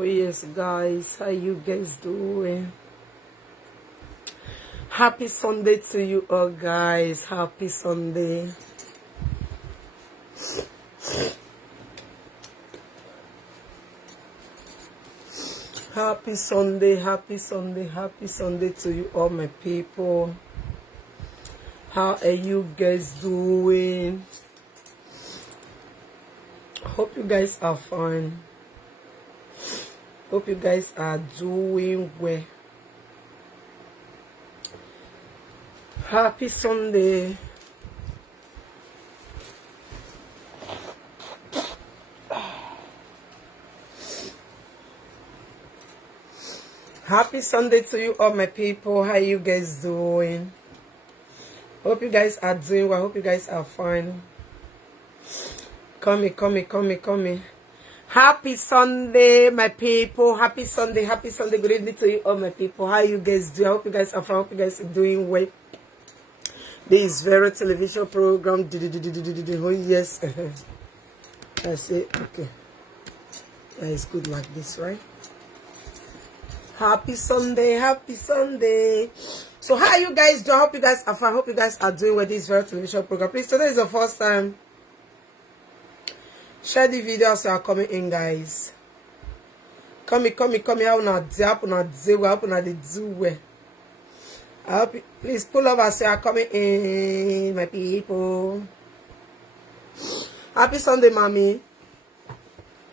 Oh yes, guys, how you guys doing? Happy Sunday to you all, guys. Happy Sunday. Happy Sunday, happy Sunday, happy Sunday to you all, my people. How are you guys doing? Hope you guys are fine. Hope you guys are doing well. Happy Sunday. Happy Sunday to you all, my people. How you guys doing? Hope you guys are doing well. Hope you guys are fine. Come in. Happy Sunday, my people. Happy Sunday. Good evening to you all, my people. How you guys doing? I hope you guys are fine. Hope you guys are doing well. This is Vera television program. Oh yes. I say okay. That is good like this, right? Happy Sunday. So how you guys doing? I hope you guys are fine. I hope you guys are doing well. This Vera television program. Please, today is the first time. Share the video as you are coming in, guys. Come in. How not the do well. I hope you, please pull up as you are coming in, my people. Happy Sunday, mommy.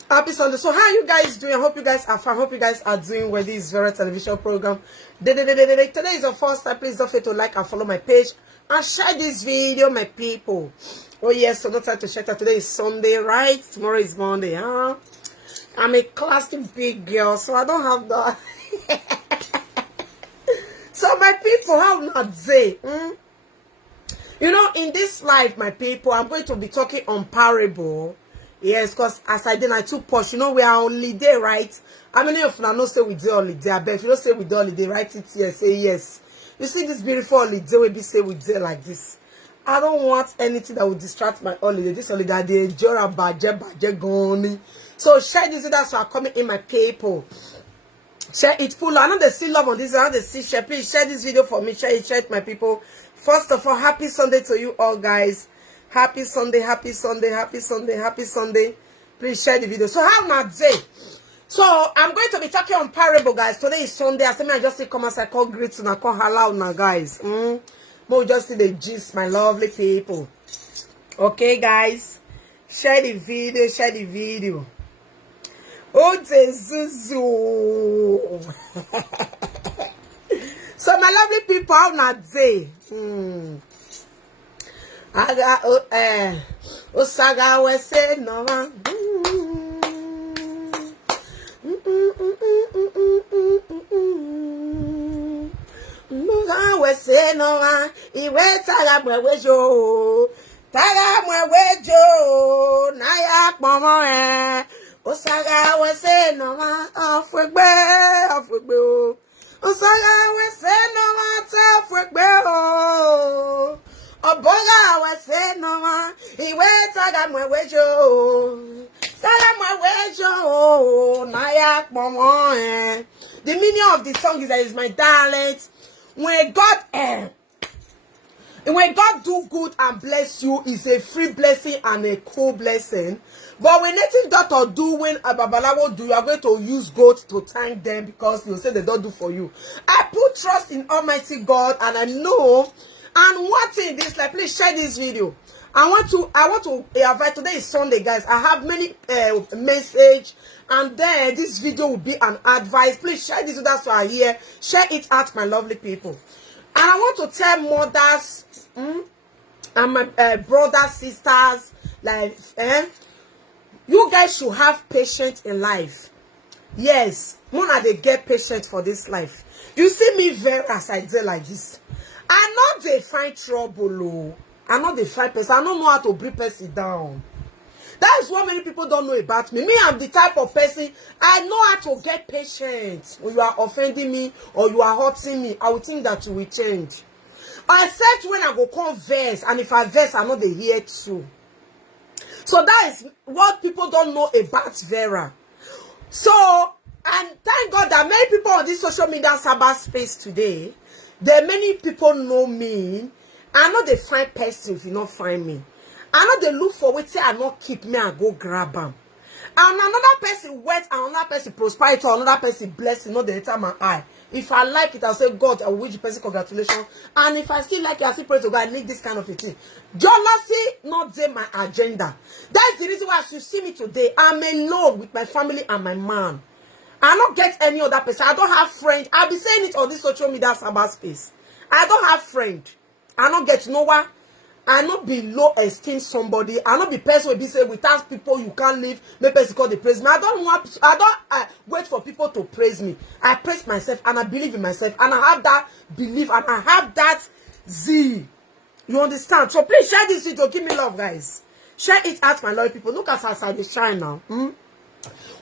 Happy Sunday. So how you guys doing? I hope you guys are fine. I hope you guys are doing well. This Vera television program. Today is the first time. Please don't forget to like and follow my page and share this video, my people. Oh yes, so no time to check that. Today is Sunday, right? Tomorrow is Monday, huh? I'm a classic big girl, so I don't have that. So my people, how not say? You know, in this life, my people, I'm going to be talking on parable. Yes, because as I did, I took push. You know, we are on holiday, right? How many of you know say we do holiday? I bet if you don't say we do holiday, write it here, say yes. You see this beautiful holiday, we be say we do like this. I don't want anything that will distract my holiday. This holiday, they enjoy a budget gone. So share this video so I'm coming in, my people. Share it full. I know they see love on this. I know they see share. Please share this video for me. Share it, my people. First of all, happy Sunday to you all, guys. Happy Sunday. Please share the video. So how not say? So I'm going to be talking on parable, guys. Today is Sunday. I say I just say come as I call greet and I call halal now, guys. More just see the gist, my lovely people. Okay, guys. Share the video. Oh, Jesus. So my lovely people, how not say? I got Osaga we say no man. We say no man. Iwe taga mwejo na ya pomo Osaga we say no man. Afwegbe o. Osaga we say no man. Afwegbe o. Oboga we say no man. Iwe taga mwejo na ya pomo The meaning of the song is that it's my dialect. When God do good and bless you, is a free blessing and a cool blessing. But when native doctor do when a babalawo do, you are going to use goat to thank them because you say they don't do for you. I put trust in Almighty God and I know. And one thing this like, please share this video. I want to invite. Today is Sunday, guys. I have many message, and then this video will be an advice. Please share this with us so I hear. Share it out, my lovely people. And I want to tell mothers and my brothers, sisters, like you guys should have patience in life. Yes, when they get patient for this life. You see me very as I do like this. I know they find trouble. I know they find person. I don't know how to bring person down. That is what many people don't know about me. Me, I'm the type of person, I know how to get patient. When you are offending me or you are hurting me, I will think that you will change. Except when I go come verse, and if I verse, I know they hear too. So that is what people don't know about Vera. So And thank God that many people on this social media cyberspace today, there many people know me. I know they find person if you not find me. I know they look for what say I not keep me and go grab them. And another person wet and another person prosperity or another person blessing, not the enter my eye. If I like it, I'll say, God, I will wish the person congratulations. And if I still like it, I'll still pray to God, I need this kind of a thing. Jealousy, not there my agenda. That's the reason why as you see me today, I'm alone with my family and my man. I don't get any other person. I don't have friends. I'll be saying it on this social media cyberspace. I don't have friend. I don't get no one. I not be low esteem somebody. I not be person will be say without people you can't live. Maybe person call they praise me. I don't wait for people to praise me. I praise myself and I believe in myself and I have that belief and I have that zeal. You understand? So please share this video. Give me love, guys. Share it out, my loyal people. Look at us how they shine now.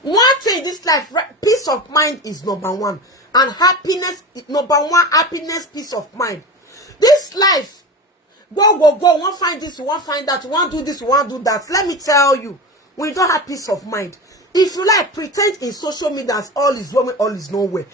One thing in this life, peace of mind is number one. And happiness, number one, happiness, peace of mind. This life, go, one find this, one find that, one do this, one do that. Let me tell you, when you don't have peace of mind, if you like pretend in social media as all is one way, all is nowhere.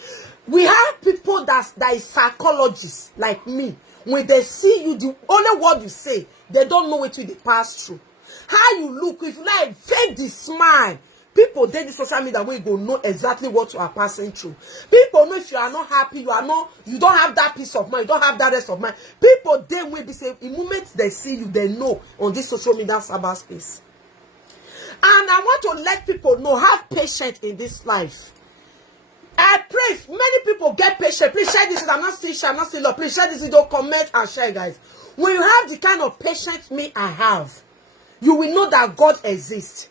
We have people that is psychologists like me. When they see you, the only word you say, they don't know what they pass through. How you look, if you like fake the smile. People then the social media where you go know exactly what you are passing through. People know if you are not happy, you don't have that peace of mind, you don't have that rest of mind. People then will be saying, in moments they see you, they know on this social media cyberspace. And I want to let people know, have patience in this life. I pray many people get patient. Please share this. I'm not still share, I'm not still love. Please share this video, comment and share, guys. When you have the kind of patience me I have, you will know that God exists.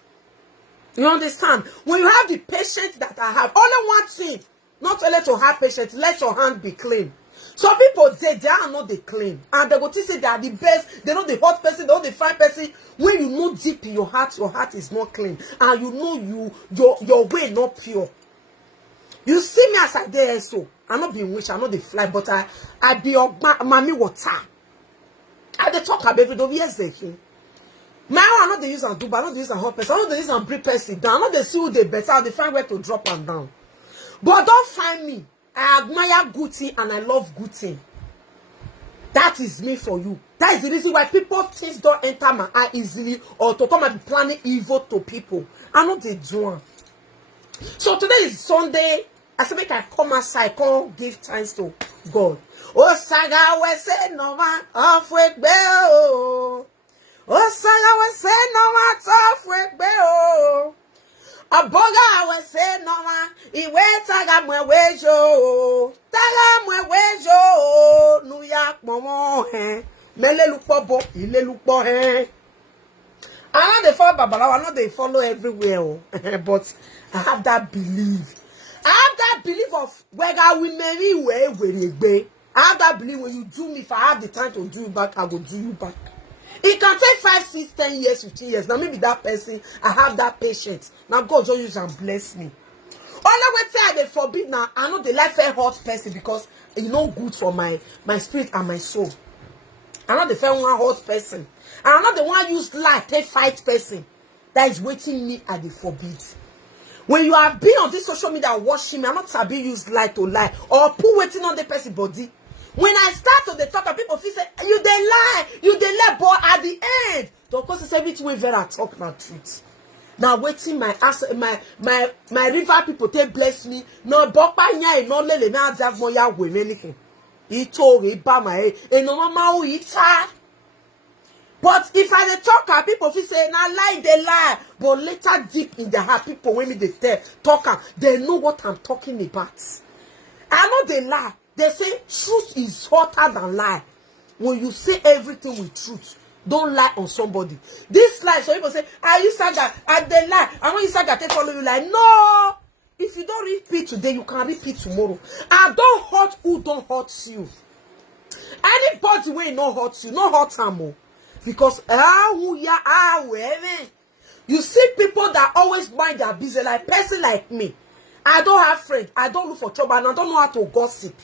You understand? When you have the patience that I have, only one thing, not only to have patience, let your hand be clean. Some people say they are not the clean. And they go to say they are the best, they know the hot person, they know the fine person. When you know deep in your heart is not clean. And you know your way not pure. You see me as I dare so. I'm not being wish, I'm not the fly, but I be your mommy water. I they talk about it, yes, they think. My own, I know they use and do, but I know they use and hot person. I know they use and bring person down. I know they see who they better. They find where to drop and down. But don't find me. I admire good thing and I love good thing. That is me for you. That is the reason why people things don't enter my eye easily or to come and be planning evil to people. I know they do. So today is Sunday. I said make I come outside, come give thanks to God. Oh, saga we say no man off with bell. Oh, saga we say no man off with bell. A boga we say no man. Iwe taga mwe wejo. Taga mwe wejo. New York momo he. Mele lupo ile lupo he. I know they follow Babalawo, I know they follow everywhere. But I have that belief. I have that belief of whether we marry where we I have that belief when you do me, if I have the time to do you back, I will do you back. It can take 5, 6, 10 years, 15 years. Now maybe that person, I have that patience. Now God just use and bless me. All the way say they forbid now, I know the life a hot person because it's not good for my spirit and my soul. I'm not the first one hot person. I'm not the one use lie, take fight person. That is waiting me at the forbid. When you have been on this social media watching me, I'm not sabi use lie to lie or put waiting on the person body. When I start to the talk, people feel say you they lie, but at the end, of course it's everything we Vera talk now truth. Now waiting my river people take bless me. No bokpa nya no lele na adav mo ya we anything. Ito re ba my e no mama o ita. But if I dey talk, people feel say na lie they lie, but later deep in their heart, people when me they talk, they know what I'm talking about. I know they lie. They say truth is hotter than lie. When you say everything with truth, don't lie on somebody. This lie, so people say, are you saga? Are they lie? I want you saga to follow you like no. If you don't repeat today, you can repeat tomorrow. And don't hurt who don't hurt you. Anybody will not hurt you, not hurt them. Because you see people that always mind their business, like person like me. I don't have friends. I don't look for trouble, and I don't know how to gossip.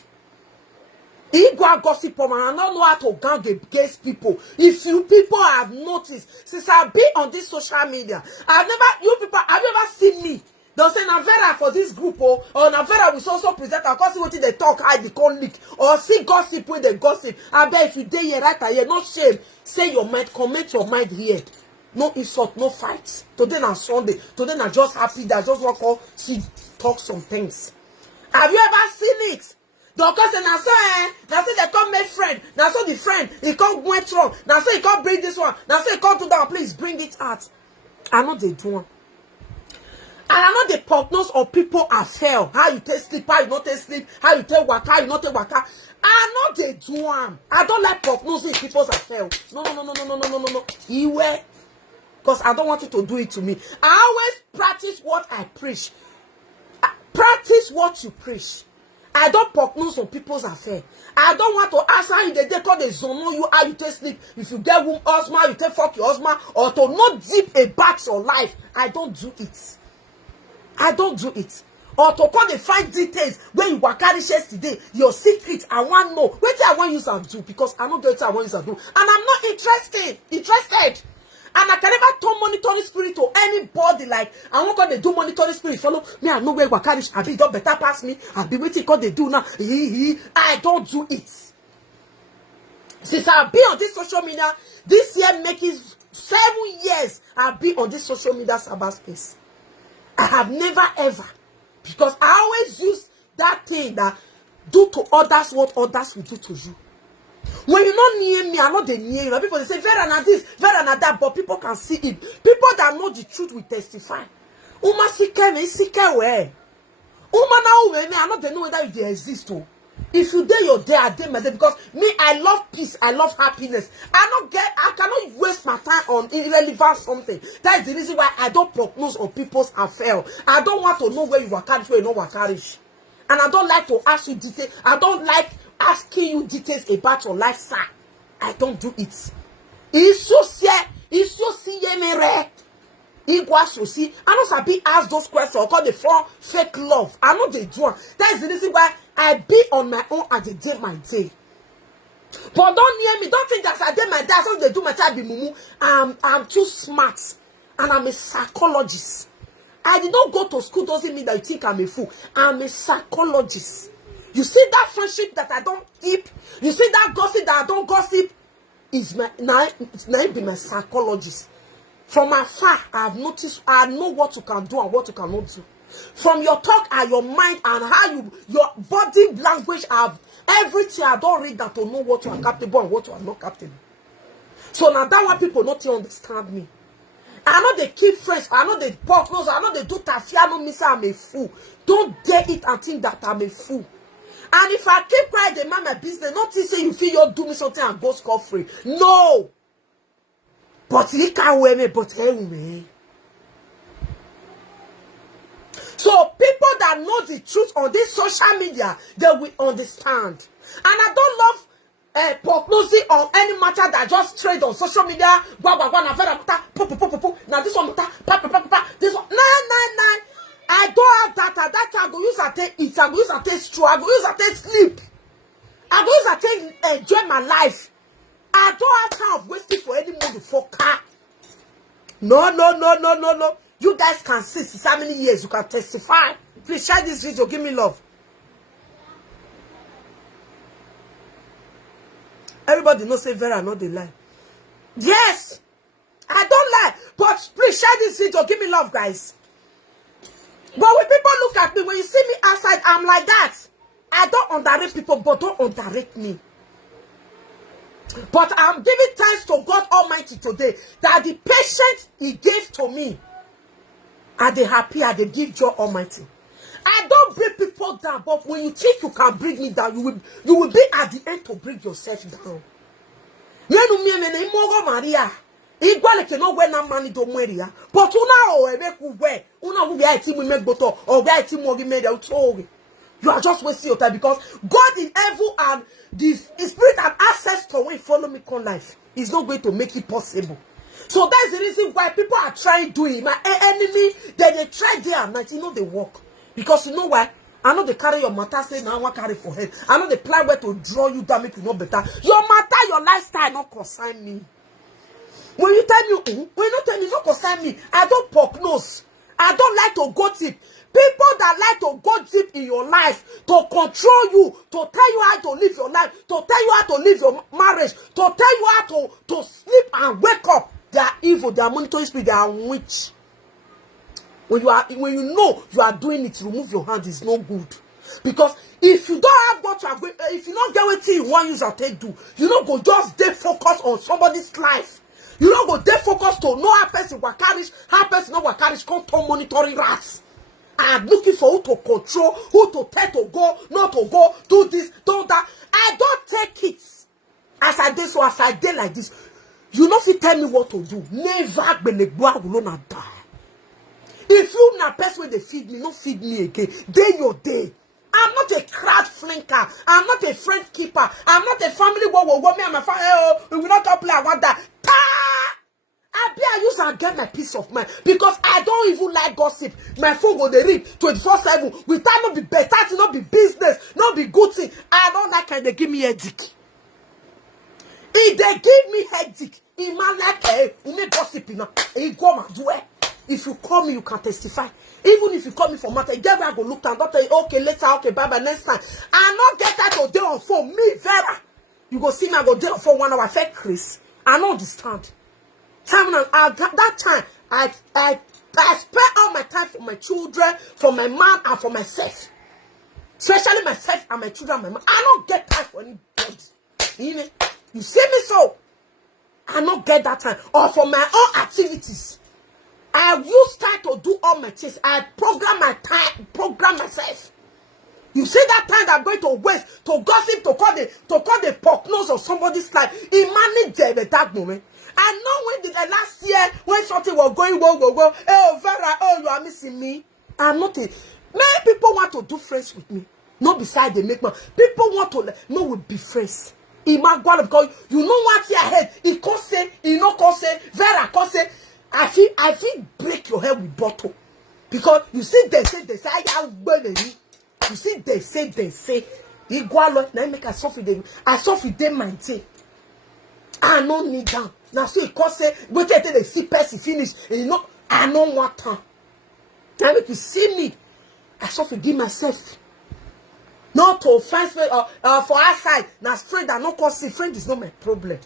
If go gossip, and I don't know how to gang against people. If you people have noticed, since I've been on this social media, have you ever seen me They'll say na Vera for this group, or na Vera we also present our see what they talk, hide the con leak, or see gossip when they gossip. I bet if you day here right here, no shame. Say your mind, comment your mind here. No insult, no fights. Today na Sunday. Today na just happy that just walk out, see, talk some things. Have you ever seen it? Because now so they come make friend. Now so the friend, he can't go wrong. Now so he can't bring this one. Now so he can't do that. Please bring it out. I know they do. And I know the prognose of people are fail. How you take sleep, how you not take sleep, how you take waka, how you not take waka. I know they do. I don't like prognosing people's affair. No. Iwe. Because I don't want you to do it to me. I always practice what I preach. Practice what you preach. I don't prognose on people's affair. I don't want to ask how you they call the zone you how you take sleep. If you get womb asthma, you take fuck your asthma, or to not deep about your life. I don't do it. I don't do it. Or to call the fine details when you work carry shares today, your secret. I want to know. What I want you to do because I know what I want you to do, and I'm not interested. And I can never turn monitoring spirit to anybody. Like, I won't call they do monitoring spirit. Follow me, I know where Wakarish. I be done better pass me. I'll be waiting what they do now. I don't do it. Since I've been on this social media, this year making 7 years, I've been on this social media cyberspace. I have never ever. Because I always use that thing that do to others what others will do to you. When you're not near me, I'm not the near you. People they say, Vera na this, Vera na that, but people can see it. People that know the truth will testify. Uma sike me, sike we. Uma na ume me, I'm not the know whether they exist. Oh. If you dare, you're there, I dare my day. Because me, I love peace, I love happiness. I cannot waste my time on irrelevant something. That is the reason why I don't prognose on people's affair. I don't want to know where you work, where you know what. And I don't like to ask you details. I don't like asking you details about your lifestyle. I don't do it. It's so see. I know Sabi ask those questions called the four fake love. I know they do. That is the reason why I be on my own and they did my day. But don't near me. Don't think that I did my day. So they do my time be mumu. I'm too smart. And I'm a psychologist. I did not go to school doesn't mean that you think I'm a fool. I'm a psychologist. You see that friendship that I don't keep? You see that gossip that I don't gossip? Is my now be my psychologist. From afar, I have noticed, I know what you can do and what you cannot do. From your talk and your mind and how your body language have everything, I don't read that to know what you are capable and what you are not capable. So now that why people not understand me. I know they keep friends, I know they pop nose, I know they do tafiano, miss I'm a fool. Don't dare it and think that I'm a fool. And if I keep quiet, they mind my business, not to say you feel you do me something and go scot-free. No! But he can't wear me, but hey me. So people that know the truth on this social media, they will understand. And I don't love prognosing on any matter that just trade on social media. Now this one, this one, nah. I don't have that. That I go use a take eat. I go use a take straw. I go use a take sleep. I go use a take enjoy my life. I don't have time of wasting for any motherfucker. No. You guys can see since how many years you can testify. Please share this video. Give me love. Everybody knows say Vera not the lie. Yes, I don't lie. But please share this video. Give me love, guys. But when people look at me, when you see me outside, I'm like that. I don't underrate people, but don't underrate me. But I'm giving thanks to God Almighty today that the patience He gave to me, are they happy? Are they give joy Almighty? I don't bring people down, but when you think you can bring me down, you will be at the end to bring yourself down. Maria. Igual que no when I'm money to Maria, but you are just wasting your time because God in heaven and the spirit and access to when follow me con life is not going to make it possible. So that's the reason why people are trying doing my enemy. Then they try day and night. You know they work because you know why. I know they carry your matter, say now I want carry for head. I know they plan where to draw you down, make you know better. Your matter, your lifestyle, not concern me. When you tell me, when you tell me, not concern me, I don't poke nose. I don't like to go deep. People that like to go deep in your life, to control you, to tell you how to live your life, to tell you how to live your marriage, to tell you how to sleep and wake up, they are evil, they are monitoring spirit, they are witch. When you know you are doing it, remove your hand. It's no good. Because if you don't have what you are going, if you don't get what you want use or take do, you don't go just stay focused on somebody's life. You don't go stay focused to know how person will carry, how person not will carry, come to monitoring rats. I'm looking for who to control, who to tell to go, not to go, do this, do that. I don't take it. As I did so, as I did like this, you know if you tell me what to do, never be the boy will not die. If you na person where they feed me, no feed me again. Day your day. I'm not a crowd flinker. I'm not a friend keeper. I'm not a family war. Me and my family. Oh, we will not play. I want that. I use and get my peace of mind because I don't even like gossip. My phone go they read 24/7. With time not be better, not be business, not be good thing. I don't like when they give me headache. If they give me headache, it man like you make gossip now. You go and do it. If you call me, you can testify. Even if you call me for matter, you get where I go look down. Don't tell you, okay, later, okay, bye bye, next time. I not get that to day on phone. Me, Vera. You go see me, I go day on phone 1 hour. I fake Chris. I don't understand. That time, I spend all my time for my children, for my mom, and for myself. Especially myself and my children, my mom. I don't get time for anybody. You see me so? I don't get that time. Or for my own activities. I use time to do all my things. I program my time, program myself. You see that time that I'm going to waste to gossip, to call the pork nose of somebody's life. Imagine there at that moment. I know when the last year when something was going well, oh Vera, oh you are missing me. I'm not a. Many people want to do friends with me. Not beside they make money. People want to no will be friends. Imagine because you know what your head. He can say, he no can say, Vera can say. I feel break your head with bottle. Because you see they say, you see they say, he go along, now make I suffer them. I suffer them my day. I don't need them. Now so he can say, wait till they see person finish. And you know, I don't want time. Now make you see me. I suffer give myself. Not to find for outside. Now friend I not cause friend is not my problem.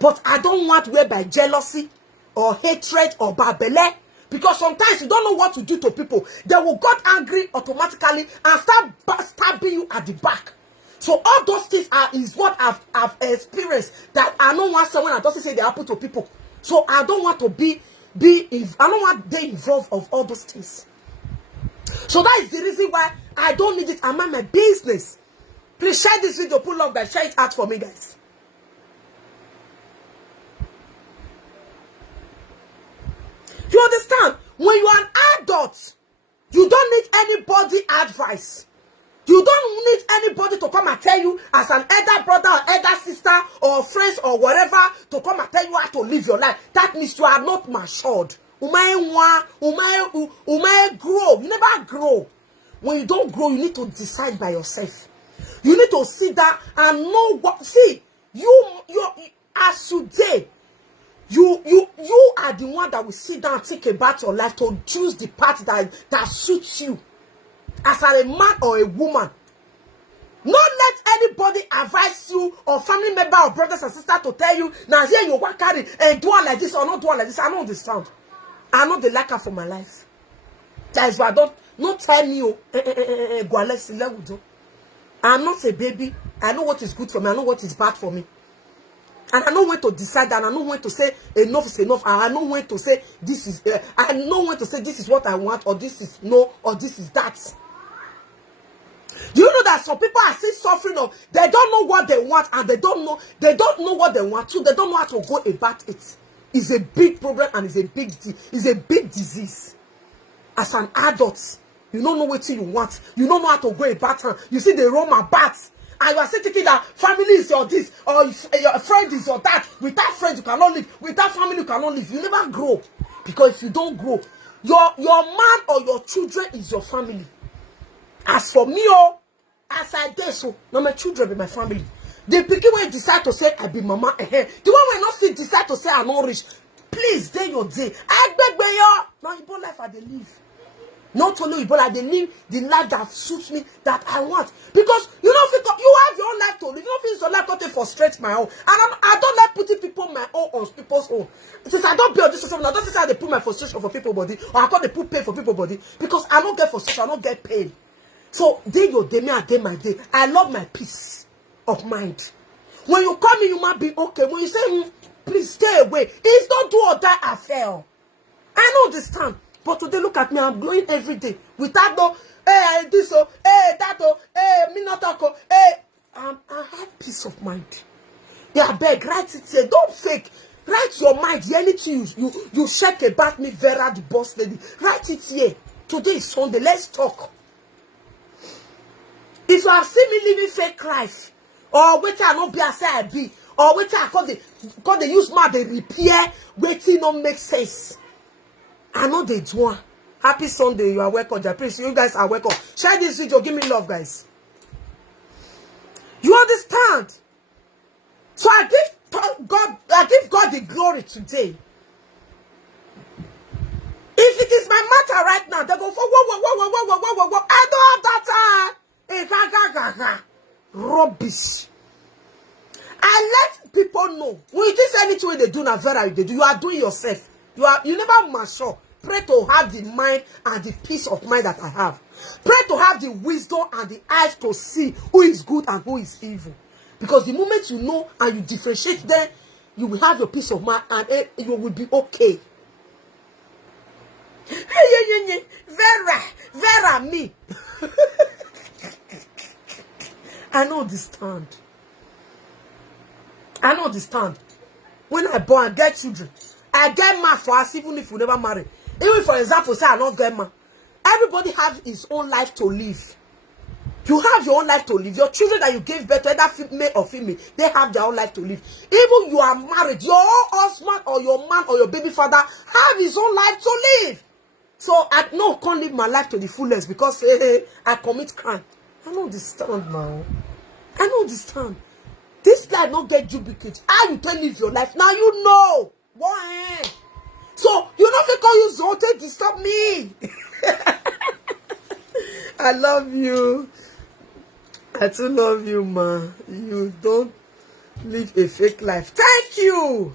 But I don't want whereby jealousy or hatred or babele, because sometimes you don't know what to do to people. They will get angry automatically and start stabbing you at the back. So all those things is what I've experienced that I don't want someone that doesn't say they happen to people. So I don't want to I don't want to be involved of all those things. So that is the reason why I don't need it. I'm on my business. Please share this video, pull up and share it out for me, guys. You understand? When you are an adult, you don't need anybody advice. You don't need anybody to come and tell you as an elder brother or elder sister or friends or whatever to come and tell you how to live your life. That means you are not matured. Umenwan, grow. You never grow. When you don't grow, you need to decide by yourself. You need to sit down and know what. See, you as today. You are the one that will sit down and think about your life to choose the path that suits you as a man or a woman. Not let anybody advise you or family member or brothers and sisters to tell you now here you work carry and do it like this or not do it like this. I don't understand. I know the lack for my life. That is why I not tell me I'm not a baby. I know what is good for me. I know what is bad for me. And I know when to decide that. I know when to say enough is enough. And I know when to say this is. I know when to say this is what I want, or this is no, or this is that. Do you know that some people are still suffering of? They don't know what they want, and they don't know what they want too. They don't know how to go about it. It's a big problem, and it's a big disease. As an adult, you don't know what you want. You don't know how to go about it. You see the Roman bats. And you are still thinking that family is your this, or your friend is your that. Without friends, you cannot live. Without family, you cannot live. You never grow. Because if you don't grow, your man or your children is your family. As for me, as I did so, now my children be my family. The people when decide to say I be mama, the one when not still decide to say I'm not rich, Please, day your day. I beg you. Now Igbo life I dey live. Not only Igbo, they live the life that suits me, that I want. Because you know, you have your own life to live. You don't feel your life to frustrate my own. And I don't like putting people my own on people's own. Since I don't build this social, I don't say they put my frustration for people's body, or I thought they put pain for people's body. Because I don't get frustration, I don't get pain. So day your day, me I day my day. I love my peace of mind. When you come in, you might be okay. When you say, please stay away, it's not do or die affair. I know this time. But today, look at me, I'm glowing every day. Without no, hey, this, oh, hey, that, oh, hey, me not talk, oh, hey. I have peace of mind. Yeah, beg, write it here. Don't fake. Write your mind. Anything you check about me, Vera, the boss lady. Write it here. Today is Sunday. Let's talk. If you have seen me living fake life, or wait I not be as I be, or wait I call they use my they repair, waiting don't make sense. I know they do one. Happy Sunday, you are welcome. Please, you guys are welcome. Share this video, give me love, guys. You understand? So I give God the glory today. If it is my matter right now, they go for whoa. I don't have that time. Rubbish. I let people know. When you think anything they do now, Vera, they do. You are doing yourself. You never mature. Pray to have the mind and the peace of mind that I have. Pray to have the wisdom and the eyes to see who is good and who is evil. Because the moment you know and you differentiate them, you will have your peace of mind and you will be okay. Vera, me. I know this stand. I know this stand. When I born and get children, I get mad for us even if we never marry. Even for example, say I don't get mad. Everybody have his own life to live. You have your own life to live. Your children that you gave birth to, either male or female, they have their own life to live. Even you are married, your husband or your man or your baby father have his own life to live. So I can't live my life to the fullest because I commit crime. I know this stand now. I know this stand. This life not get duplicate. How you tell live your life? Now you know. Why? So you know if you call you Zote, disturb me. I love you. I too love you, ma. You don't live a fake life. Thank you.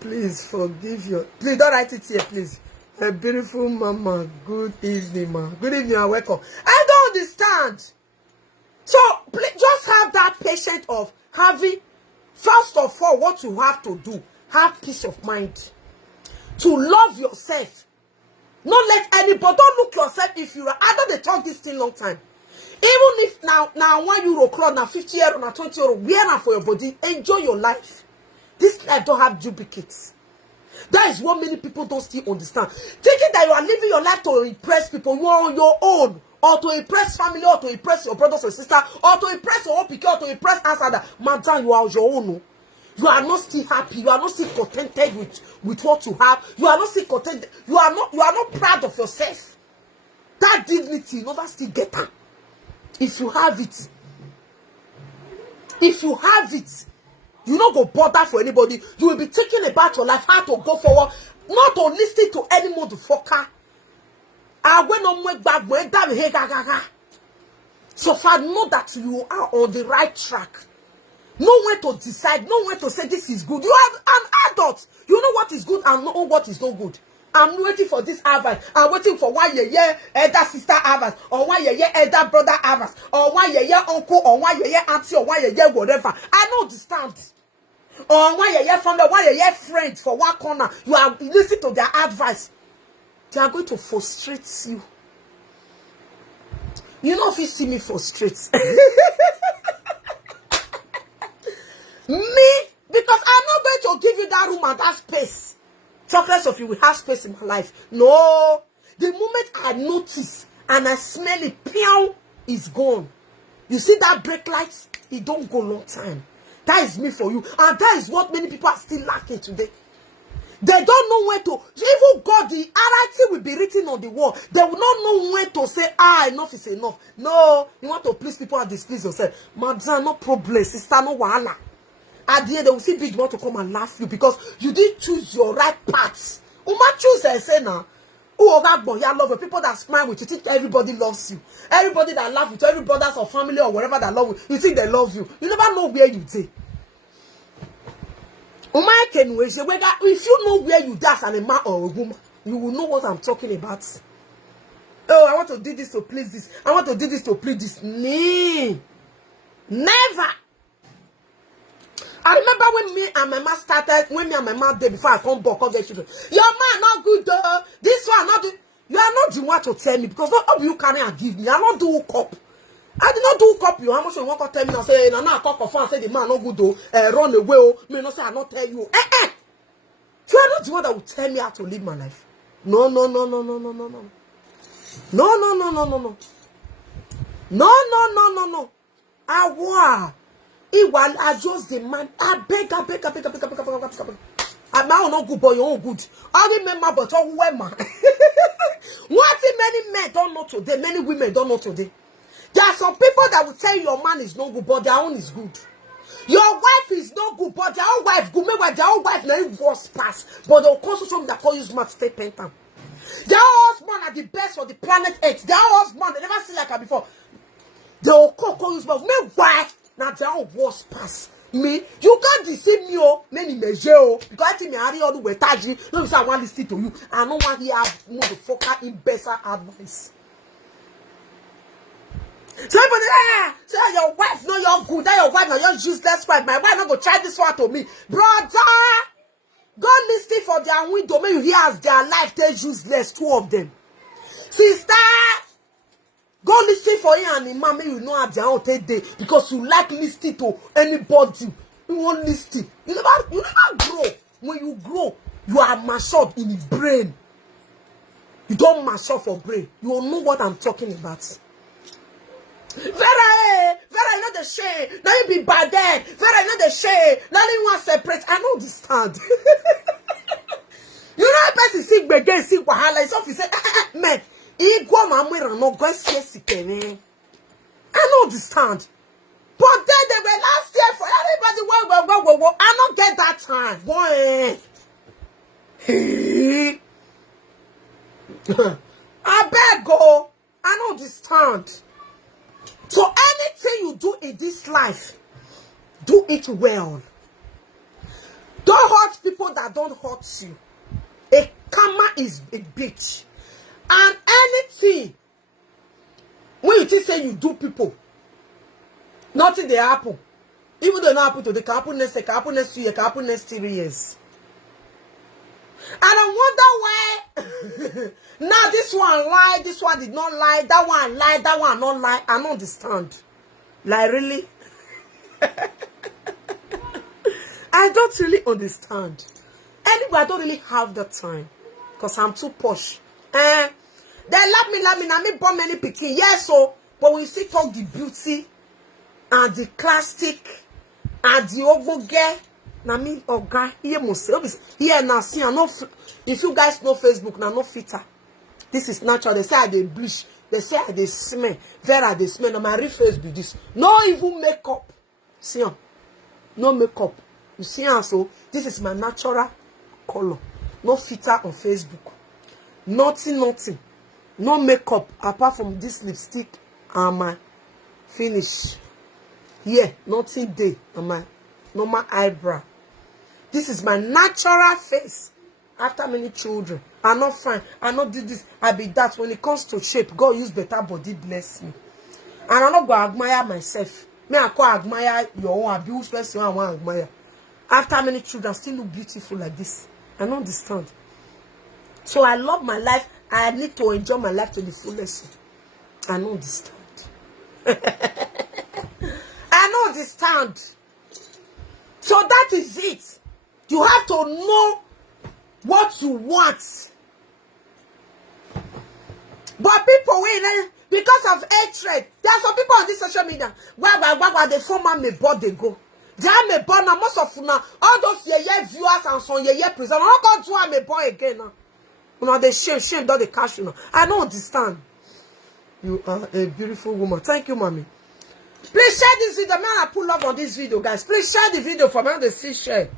Please forgive your. Please don't write it here, please. A beautiful mama. Good evening, ma. Good evening and welcome. I don't understand. So please just have that patience of having, first of all, what you have to do. Have peace of mind. To love yourself. Not let anybody, don't look yourself if you are. I know they talk this thing long time. Even if now €1 cloth, now €50, now €20, wear now for your body. Enjoy your life. This life don't have duplicates. That is what many people don't still understand. Thinking that you are living your life to impress people, you are on your own. Or to impress family, or to impress your brothers or sisters, or to impress your own people, or to impress outsider. Madam, you are on your own. You are not still happy. You are not still contented with what you have. You are not still contented. You are not proud of yourself. That dignity, you never still get that. If you have it, you don't go bother for anybody. You will be thinking about your life, how to go forward, not to listen to any motherfucker. So far, know that you are on the right track. Know when to decide, know when to say this is good. You are an adult. You know what is good and know what is not good. I'm waiting for this advice. I'm waiting for one year elder sister advice, or 1 year elder brother advice, or 1 year uncle, or 1 year auntie, or 1 year whatever. I know the stand. Or 1 year family, 1 year friend for one corner. You are listening to their advice. They are going to frustrate you. You know if you see me frustrate. Me, because I'm not going to give you that room and that space. Talkless of you will have space in my life. No. The moment I notice and I smell it, pew, it's gone. You see that brake lights? It don't go long time. That is me for you. And that is what many people are still lacking today. They don't know where to. Even God, the RIT will be written on the wall. They will not know when to say, enough is enough. No. You want to please people and displease yourself. Madam, no problem. Sister, no wahala. At the end, they will still be the one to come and laugh you because you didn't choose your right path. Uma choose and say now. Oh, that boy, I love you. People that smile with you, think everybody loves you. Everybody that laugh with you, every brothers or family or whatever that love you, you think they love you. You never know where you dey. If you know where you dance as a man or a woman, you will know what I'm talking about. Oh, I want to do this to please this. I want to do this to please this. No. Never. I remember when me and my mom started, when me and my mom did before I come back of the children. Your man not good though. This one not do. You are not the one to tell me because not all you can and give me. I not do cup. I did not do cup you. How much you want to tell me and say no no talk of say the man not good though. Run away. Oh, me not say I not tell you. You are not the one that will tell me how to live my life. No. No. I just demand. I beg. I'm not good, boy. You're good. I remember, but all women. What if many men don't know today? Many women don't know today. There are some people that will tell you your man is no good, but their own is good. Your wife is no good, but their own wife good. Maybe their own wife now was pass, but they'll call something that call you smart stay pentam. Their husband are the best for the planet Earth. Their husband they never seen like her before. They'll call you smart. Me why? Now their own was pass. Me, you can't deceive me, oh, many measure, oh, because I think me already all the way taji. No, I want to listen to you. I don't want to hear motherfucker in better advice. Somebody, say your wife, no, you're good. That your wife, no, you're useless wife. My wife not go try this one to me, brother. Go listen for their window. May you hear as their life they useless. Two of them, sister. Go listen for you and the man, you know how their own day because you like listening to anybody. You won't listen. You never grow. When you grow, you are matured in the brain. You don't mature for brain. You will know what I'm talking about. Vera, Vera, you know the shame. Now you be bad then. Vera, you know the shame. Now you want separate. I know this stand. You know a person see begin see wahala. It's often say, man. I don't understand. But then they were last year for everybody. Whoa. I don't get that time. Boy. I beg go. I don't understand. So anything you do in this life, do it well. Don't hurt people that don't hurt you. A karma is a bitch. And anything when you think say you do people, nothing they happen. Even though it not happen today, can happen next year, can happen next 2 years, can happen next 3 years. And I wonder why now this one lied, this one did not lie, that one lied, that one not lie. I don't understand. Like really? I don't really understand. Anyway, I don't really have the time because I'm too posh. They love me, now me born many picking. Yes, so but when you see talk the beauty and the classic and the oboge, now me or guy here must here now see I know if you guys know Facebook now no filter. This is natural. They say I dey bleach, they say I dey smell. Vera they smell. Now my real face be this. No even makeup. See no makeup. You see so this is my natural color. No filter on Facebook. Nothing. No makeup apart from this lipstick and my finish. Here, nothing day and my normal eyebrow. This is my natural face. After many children, I'm not fine. I not do this. I be that. When it comes to shape, God use better body bless me. And I'm not gonna admire myself. Me I call admire your own abuse person I want to admire. After many children, still look beautiful like this. I don't understand. So I love my life. I need to enjoy my life to the fullest. I don't understand. I don't understand. So that is it. You have to know what you want. But people wait because of hatred. There are some people on this social media. Why they form me board they go. They are me born now. Most of now all those viewers and some present. I'm not going to do me born again now. You know, they shame that they cash, you know. I don't understand. You are a beautiful woman. Thank you, mommy. Please Please share this video. Man, I pull up on this video, guys. Please share the video for me to see share.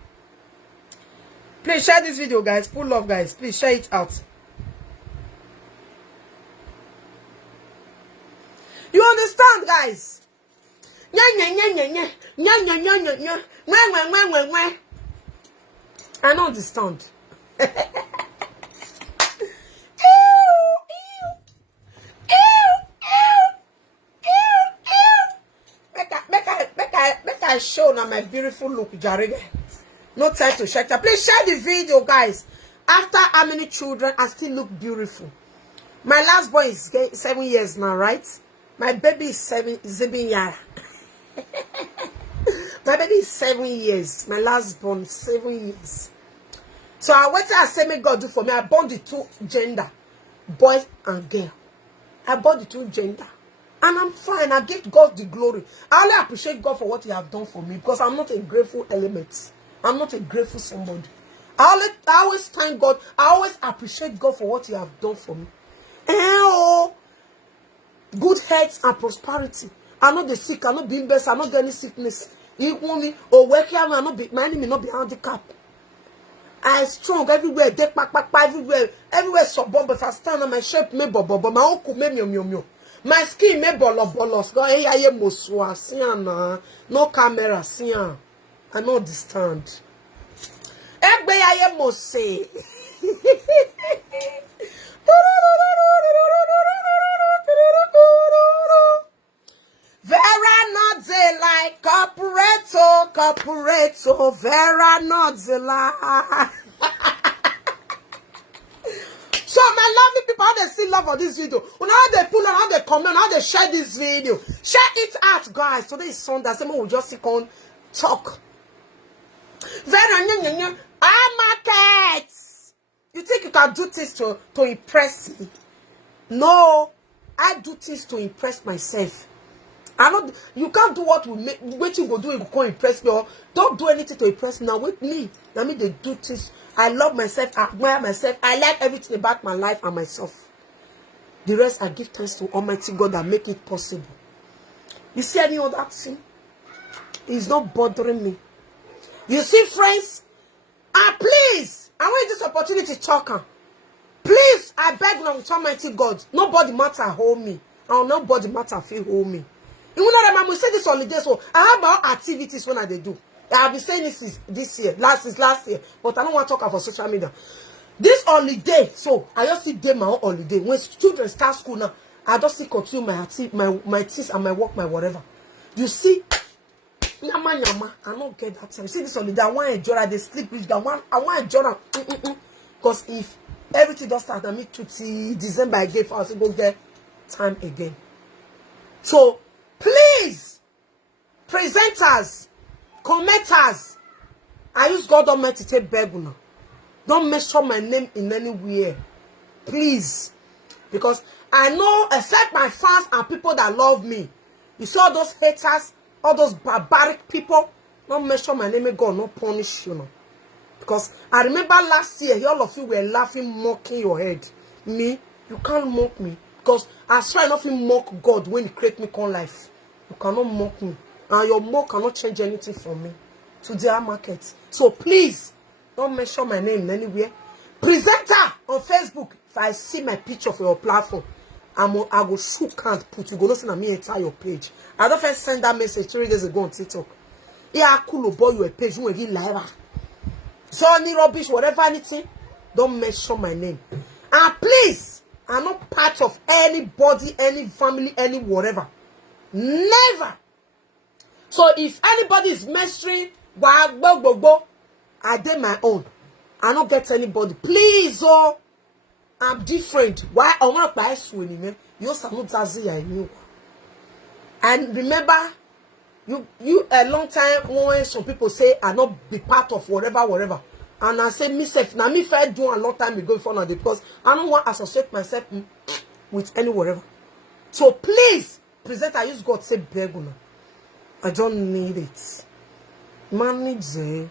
Please share this video, guys. Pull up, guys. Please share it out. You understand, guys? I don't understand. Make I show now my beautiful look, Jarige. No time to share. Please share the video, guys. After how many children, I still look beautiful. My last boy is 7 years now, right? My baby is 7 years. My baby is 7 years. My last born 7 years. So I wait till I say, may God do for me. I born the two gender, boy and girl. I born the two gender. And I'm fine. I give God the glory. I only appreciate God for what He have done for me because I'm not a grateful element. I'm not a grateful somebody. I always thank God. I always appreciate God for what He have done for me. And good health and prosperity. I'm not the sick. I'm not being best. I'm not getting any sickness. You want me or working? I'm not be. My enemy not be handicapped. I strong everywhere. They everywhere. Everywhere so bomb. If I stand on my shape, me bobo. My uncle me mio. My skin me bolos. Go hey aye mosua. Siana. No camera. Sian. I don't understand. Egbe aye mose. Vera not the like corporato, Vera not the like. So my lovely people, how they see love for this video, how they pull on, how they comment, how they share this video, share it out, guys. Today is Sunday, someone will just sit on talk. Vera, market. You think you can do things to impress me? No, I do things to impress myself. You can't do what you go do, you can't impress me, or don't do anything to impress me. Now with me, I mean they do things. I love myself, I admire myself, I like everything about my life and myself. The rest I give thanks to Almighty God that make it possible. You see any other thing? It's not bothering me. You see, friends, and please, I want this opportunity to talk. Please, I beg now with Almighty God, nobody matter hold me, or nobody matter feel hold me. You know that we say this holiday, so I have my own activities when I do. I have been saying this year, last year, but I don't want to talk about social media. This holiday, so I just see day my own holiday. When children start school now, I just see continue my things and my work, my whatever. You see, yama, I don't get that time. See this holiday, I want to enjoy that. They sleep rich. I want to enjoy that. Because if everything does start, I mean to see December again, for us to go get time again. So please, presenters, commenters, I use God Almighty to take beg now. Don't mention my name in anywhere. Please. Because I know, except my fans and people that love me, you saw those haters, all those barbaric people, don't mention my name, God not punish you. Know. Because I remember last year, all of you were laughing, mocking your head. Me, you can't mock me. Because I swear nothing mock God when He create me con life. You cannot mock me. And your mock cannot change anything for me. To their market. So please, don't mention my name anywhere. Presenter on Facebook. If I see my picture for your platform, I go shoot can't put. You go listen to me entire your page. I don't first send that message 3 days ago on TikTok. Yeah, cool boy your page. You will be live. So any rubbish, whatever anything, don't mention my name. And please, I'm not part of anybody, any family, any whatever. Never. So if anybody is messing, I did my own. I don't get anybody. Please, oh, I'm different. Why? I want to buy swimming. You know, and remember, you a long time when some people say I not be part of whatever. And I say myself, now me if I do a long time ago before now because I don't want to associate myself with any whatever. So please, present I use God say beg now. I don't need it. Manage.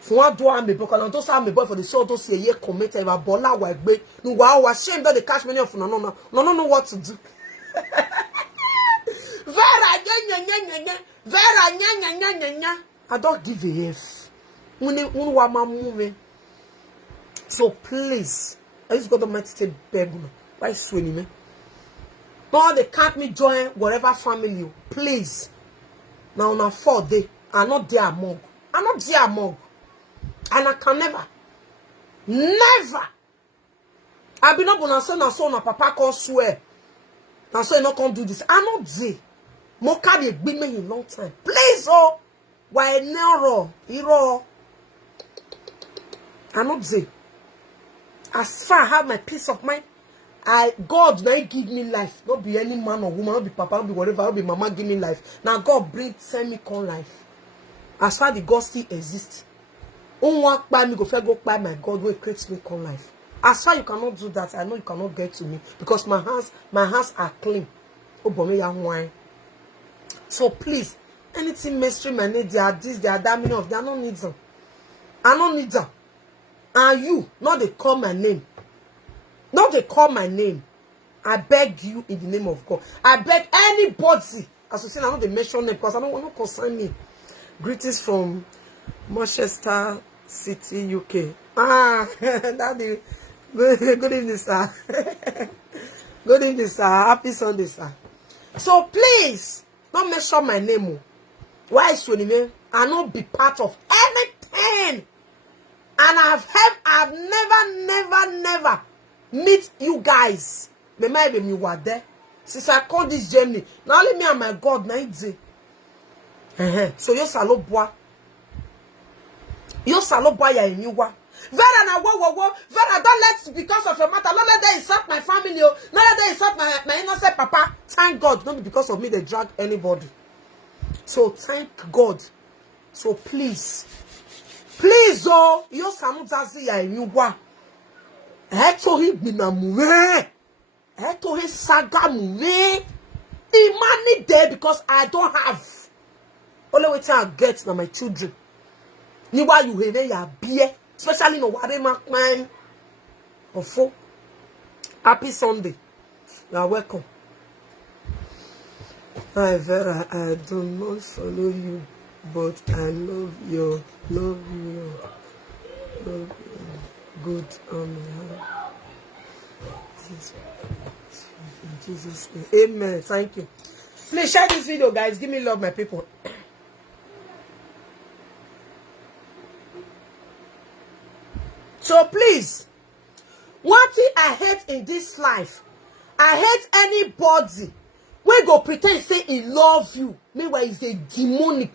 For do I me because I don't say me boy for the soul to see a year commit ever bola wagbe. No wow ashamed that they catch many of no know what to do. Vera Vera, I don't give a F. So please, I just got the mighty say beg me. Why swing me? No, they can't me join whatever family. Please. Now on a 4 day, I'm not there among. I'm not there among. And I can never. I be not gonna say na so na papa can swear. Now so you not can do this. I'm not there. Mo carry be me in long time. Please, oh, why narrow? Hero. I'm not there. As far I have my peace of mind, God may give me life. Not be any man or woman, not be papa, not be whatever, not be mama give me life. Now God send me con life. As far the God still exists. Walk by me, go by my God will create me con life. As far you cannot do that, I know you cannot get to me because my hands are clean. Oh, boy, you wine. So please, anything mainstream I need, they are this, they are that, many of them. I don't need them. I don't need them. And you, not they call my name. Not they call my name. I beg you in the name of God. I beg anybody. As you say, I know they mention name because I don't want to concern me. Greetings from Manchester City, UK. Daddy. Good evening, sir. Good evening, sir. Happy Sunday, sir. So please, don't mention my name. Why is your name? I not be part of anything. And I've never meet you guys. Maybe you were there. Since I call this journey, not only me and my God, na easy. So you salo boy. You salo boy ya iniwa. Vera na wo. Vera, don't let because of your matter. Don't let them insult my family. Don't let them insult my innocent papa. Thank God, not because of me they drag anybody. So thank God. So please, oh, you samuzazi ya iniwa. Eto hi binamuwe. Eto hi sagamuwe. Imani there because I don't have. Only way I get na my children. Ni why you have ya beer, especially no whatever man. Ofo. Happy Sunday. You are welcome. Hi Vera, I do not follow you, but I love you. Good in Jesus' name. Amen. Thank you. Please share this video, guys. Give me love, my people. So please, one thing I hate in this life, I hate anybody when go pretend say he love you. Meanwhile, he's a demonic.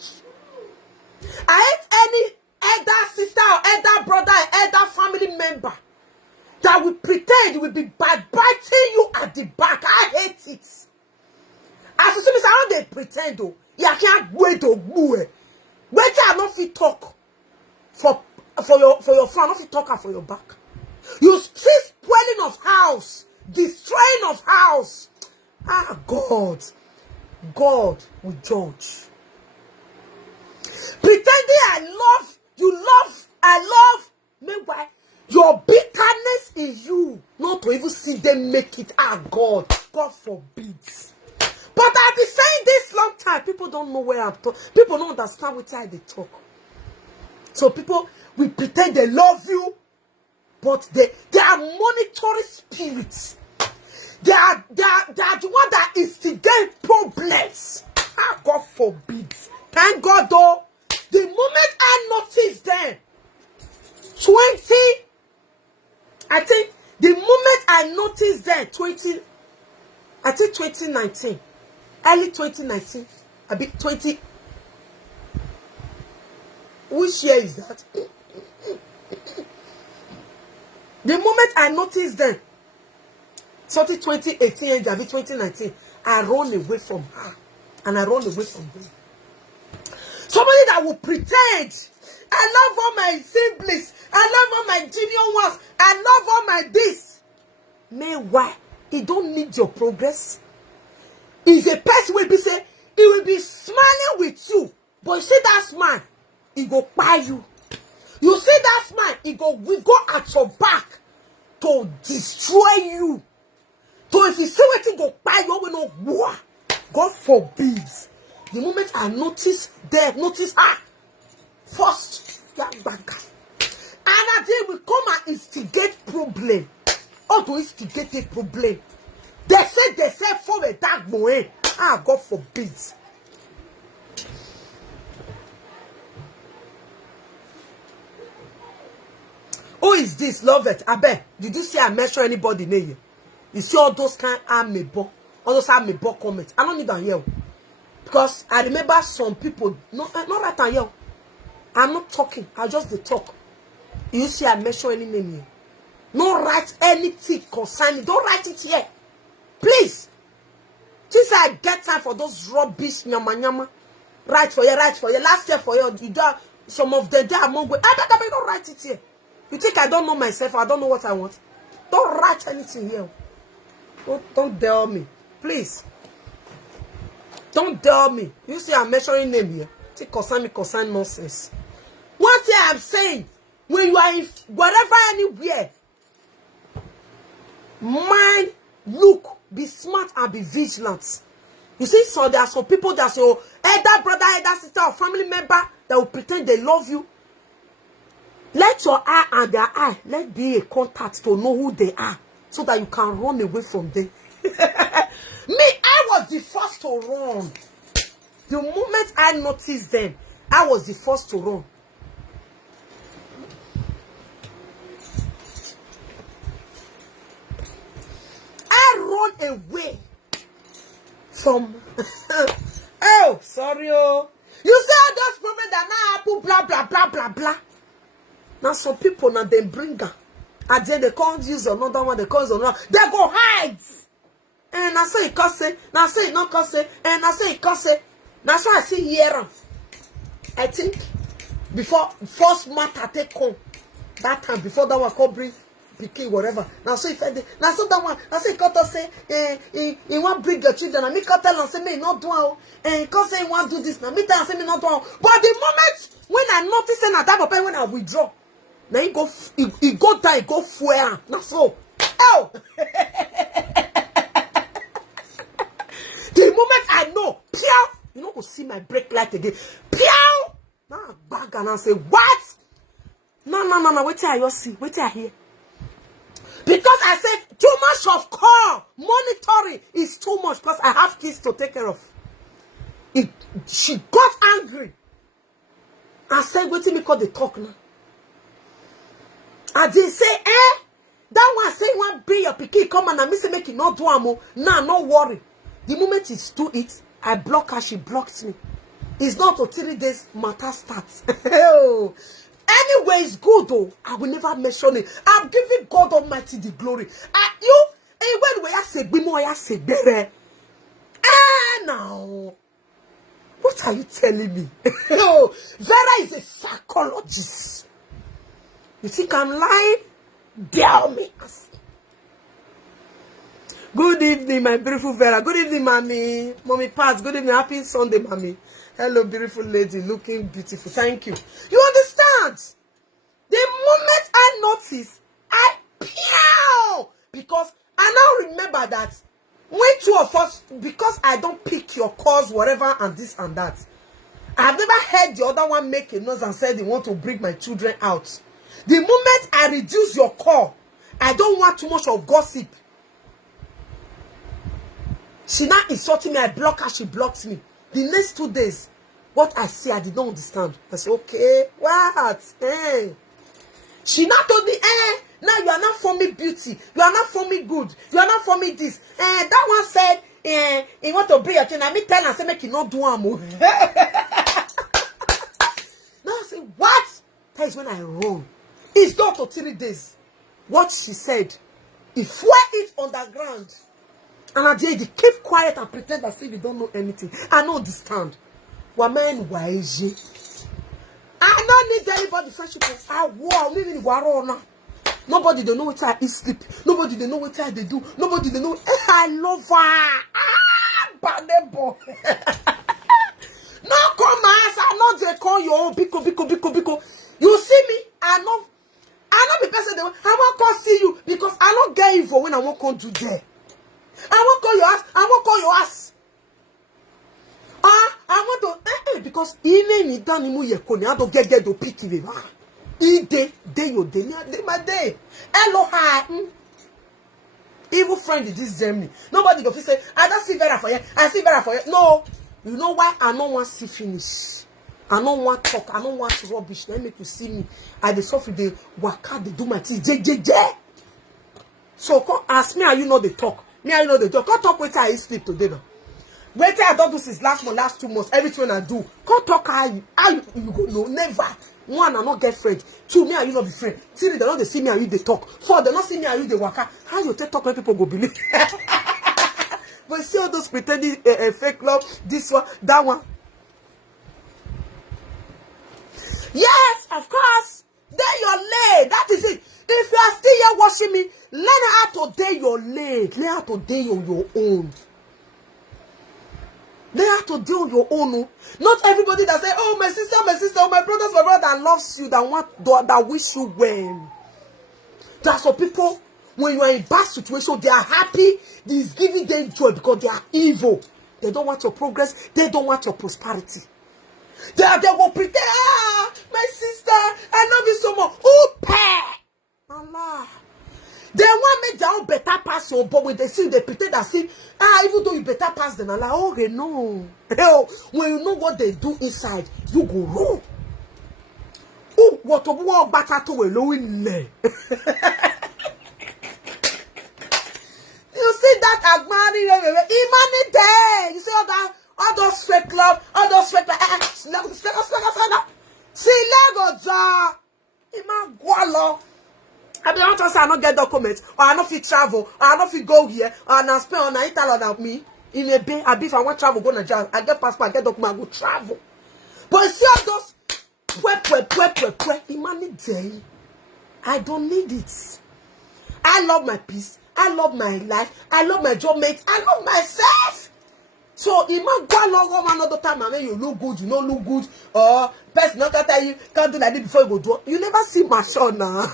I hate any elder sister or elder brother or elder family member that will pretend will be biting you at the back. I hate it. As you see me, I don't pretend though. You can't wait to boo. Wait till I don't fit talk for your friend, not fit talk for your back. You see spoiling of house, destroying of house. Ah, God will judge. Pretending I love. Meanwhile, your bitterness is you. Not to even see them make it. Ah, God forbid. But I've been saying this long time. People don't know where I'm talking. People don't understand what I they talk. So people will pretend they love you, but they are monitoring spirits. They are the one that instigate problems. Ah, God forbid. Thank God though. The moment I noticed them, I think the moment I noticed them, 2019, early 2019, a bit 20. Which year is that? The moment I noticed them, something 2018, 2019, I run away from her. And I run away from them. Somebody that will pretend, I love all my siblings, I love all my junior ones, I love all my this. Meanwhile, he don't need your progress. He's a person will be say, he will be smiling with you. But you see that smile, he go buy you. You see that smile, we go at your back to destroy you. So if you see what go buy you, we know war. God forbid. The moment I notice her first, and I then will come and instigate problem. Or to instigate a problem. They say for a dark boy. Ah, God forbid. Who is this? Love it. I bet. Did you see I mention anybody name? You see all those kind of amebo, all those amebo comments. I don't need that here. Because I remember some people, not right here. I'm not talking. I just the talk. You see I mention any name here. No write anything concerning. Don't write it here. Please. Since I get time for those rubbish nyama. Write for you. Last year for you. Some of them they are among. I don't write it here. You think I don't know myself? I don't know what I want. Don't write anything here. Don't dare me. Please. Don't dare me. You see I'm mentioning name here. Take concern nonsense. One thing I'm saying, when you are in whatever anywhere, mind, look, be smart and be vigilant. You see, so there are some people that say, oh, elder brother, elder sister, or family member that will pretend they love you. Let your eye and their eye, let be a contact to know who they are, so that you can run away from them. Me, I was the first to run. The moment I noticed them, I was the first to run. I run away from. Oh, sorry, oh. You say those people that now happen, blah blah blah blah blah. Now some people now they bring her. And then they can't use another one, they can't use another. They go hide. And I say it cuss it. Now I say it not cuss it. And I say it cuss it. That's why I see here. I think before first matter take home. That time before that one called bring PK whatever. Now so if I did, now so that one I say cut say you want bring your children and me cut tell and say me not do and cause say you want do this now me tell and say me not do. But the moment when I notice and that papa when I withdraw. Now he go down, he go fuer. Now so, oh! The moment I know, pew, you know, go see my brake light again. Pew! Now I bag and I say, what? No. Wait till I see. Wait till I hear. Because I said too much of call monitoring is too much because I have kids to take care of. She got angry. I said, wait till me call the talk now. I did say, that one say you want bring your pikin come and I miss make it not do amo. Nah, no worry. The moment it's do it, I block her, she blocks me. It's not for 3 days matter starts. Anyway, it's good though. I will never mention it. I'm giving God Almighty the glory. When we say bimo, I say bere. Now. What are you telling me? Vera is a psychologist. You think I'm lying? Tell me. Good evening, my beautiful Vera. Good evening, mommy. Mommy Pats. Good evening. Happy Sunday, mommy. Hello, beautiful lady. Looking beautiful. Thank you. You understand? The moment I notice, I pew. Because I now remember that when two of us, because I don't pick your calls, whatever, and this and that. I've never heard the other one make a noise and said they want to bring my children out. The moment I reduce your call, I don't want too much of gossip. She now insulting me, I block her, she blocks me. The next 2 days, what I see, I did not understand. I said, okay, what? She now told me, now you are not for me beauty, you are not for me good, you are not for me this. That one said, he want to bring your children. I me tell and say, make you not do amo. Now I say, what? That is when I run. It's not for 3 days. What she said, he fought it on the ground. And I did keep quiet and pretend as if you don't know anything. I don't understand. Woman, why is it? I don't need anybody friendship. I war, living warona. Nobody don't know what I eat sleep. Nobody don't know what I do. Nobody don't know. I love her. Bad boy. No come ask. I know they call you own biko. You see me? I know be person. I won't come see you because I don't get info when I won't come to there. I won't call your ass. I won't call your ass. I because even me done mu ye koni ado gege do pick it ba. Day your day my day. Hello hi. Evil friend in this Germany. Nobody go say I don't see Vera for you. I see Vera for you. No. You know why I don't want to see finish. I don't want talk. I don't want rubbish. Let make you see me. I dey suffer the waka dey do my thing. So come ask me how you know the talk. Me how you know the talk. Come talk with I sleep today now. Wait till I don't do since last 2 months. Everything I do. Come talk how you go know. Never. One, I not get friend. Two, me and you not be friend. Three, they don't see me and you they talk. Four, they not see me and you they waka. How you take talk when people go believe? But see all those pretending fake love. This one, that one. Yes, of course. Then you're late. That is it. If you are still here watching me, learn how to date your late. Learn how to date on your own. Learn how to deal on your own. Not everybody that say, oh, my sister, oh, my brother that loves you, that wish you well. There are some people, when you are in bad situation, they are happy. This is giving them joy because they are evil. They don't want your progress. They don't want your prosperity. They will pretend, my sister, I love you so much. Oh, pay. Allah. They want me down better pass your, but when they see, they pretend that see, even though you better pass them, Allah, okay, no. When you know what they do inside, you go wrong. Oh, what a war batter to a low in there. You see that Agmani, Imani there. You see all those fake love, all those fake see Lego za. Iman gualo. I be not say I not get documents, or I not fit travel, or I not fit go here, or I not spend on Italy than me. In a bay, I be if I want travel, go to Nigeria, I get passport, I get document, I go travel. But see all those Imani day. I don't need it. I love my peace. I love my life. I love my job mates. I love myself. So, it might go along another time and then you look good, you don't look good, or person not tell you can't do like this before you go do. You never see mature now.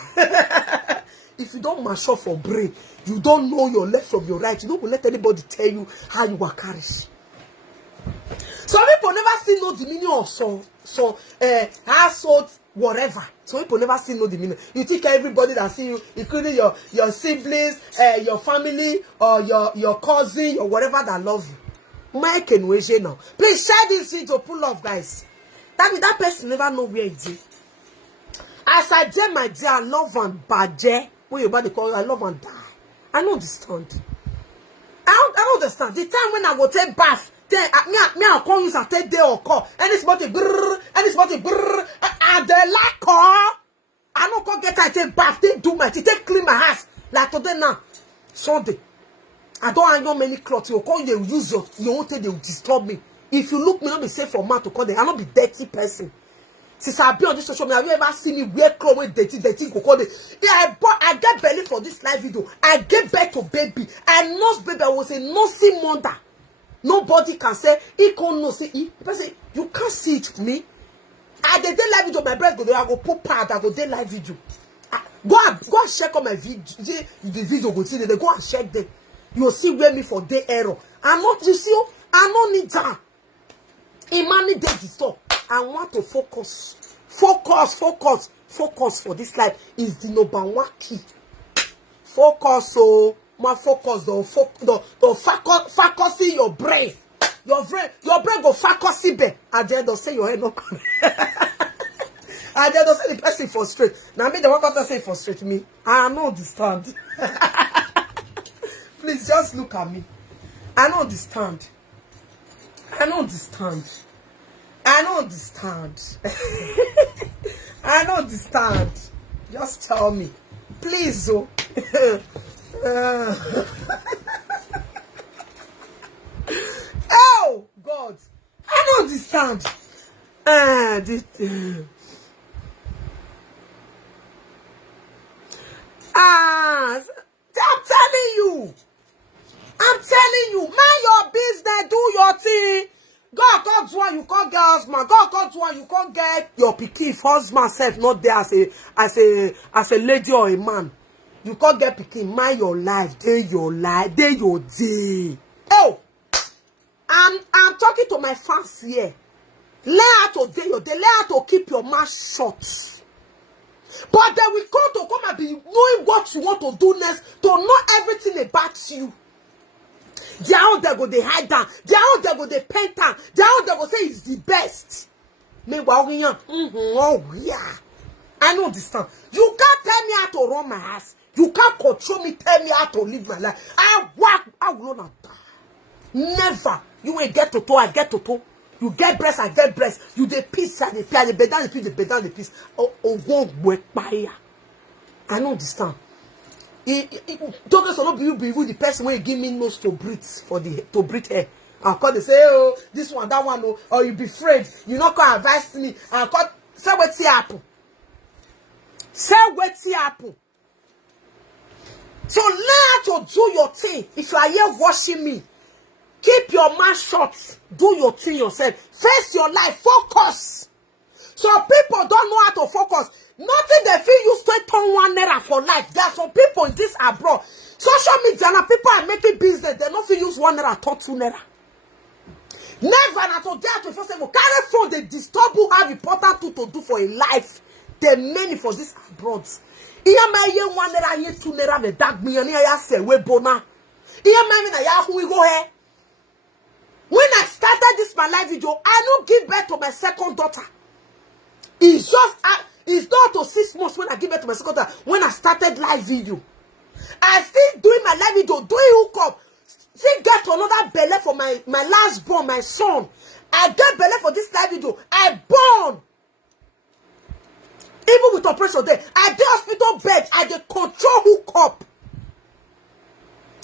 If you don't mature for brain, you don't know your left from your right. You don't let anybody tell you how you are carried. Some people never see no the meaning of household whatever. Some people never see no the meaning. You think everybody that see you, including your siblings, your family, or your cousin, or whatever that love you. Mike and Weje now. Please share this video full of guys. That person never know where it is. As I dare my dear, I love and badge. What you about to call I love and die. I don't understand. I don't understand. The time when I go take bath, then me I call you and take day or call. And it's about to brrr, and it's about to brrr, and the like call. I don't go get I take bath, they do my tea, take clean my house. Like today now. Sunday. I don't have many clothes. You call you use your own thing, they will disturb me. If you look me, not be safe for man to call them. I'm not be dirty person. Since I've been on this social media, have you ever seen me wear clothes with dirty go call them? Yeah, I get belly for this live video. I get back to baby. I nurse baby. I was a nursing mother. Nobody can say he can't know see he. Person, you can't see it me. I did live video. My breast go there. I go put pad. I go do live video. Go and check on my video. The video go see them. They go and check them. You will see where me for day error. I'm not, you see, I don't need that. Imani did this stuff. I want to focus. Focus for this life is the number one key. Focus, so my focus, the focusing your brain. Your brain go focus it. I dare don't say your head no come. I dare don't say the person frustrate. Now me the one to say frustrate me. I don't understand. Please just look at me. I don't understand. I don't understand. I don't understand. I don't understand. Just tell me. Please, oh. Oh, God. I don't understand. I'm telling you. I'm telling you, mind your business, do your thing. God do one, you can't get husband. God do one, you can't get your pikin. If husband self not there as a lady or a man, you can't get pikin. Mind your life, day your day. Oh, I'm talking to my fans here. Learn how to do your day. Learn how to keep your mouth shut. But then we come and be knowing what you want to do next, to know everything about you. They are out there go they hide down. They are out there go they paint down. They are out there go say it's the best. Meanwhile, oh yeah. I know this time. You can't tell me how to run my house. You can't control me, tell me how to live my life. I will not die. Never. You will get to toe, I get to toe. You get breast, I get breast. You the piece, I the piece, the bed down the piece, the bed down the piece. Oh, won't work by. I know this time. Don't so not be the person when you give me nose to breathe to breathe air. I'll call they say, oh, this one, that one, oh, or you be afraid. You not gonna advise me. I'll call say what's the apple. Say what's the apple. So learn to do your thing. If you are here watching me, keep your mouth shut. Do your thing yourself. Face your life. Focus. So people don't know how to focus. Nothing they feel you straight turn 1 naira for life. There are some people in this abroad. Social media and people are making business. They don't feel use 1 naira, turn 2 naira. Never not to dare to first of all carry phone. They disturb who have important to do for a life. They many for this abroad. Iya ma ye 1 naira, ye 2 naira, the dark million. Iya say we bona. Iya ma me na ya who we go here. When I started this my live video, I don't give birth to my second daughter. It's just it's not to 6 months when I give birth to my second daughter. When I started live video, I still doing my live video, doing hookup. Still get another belly for my last born, my son. I get belly for this live video. I born. Even with operation there, I did hospital bed. I did control hookup.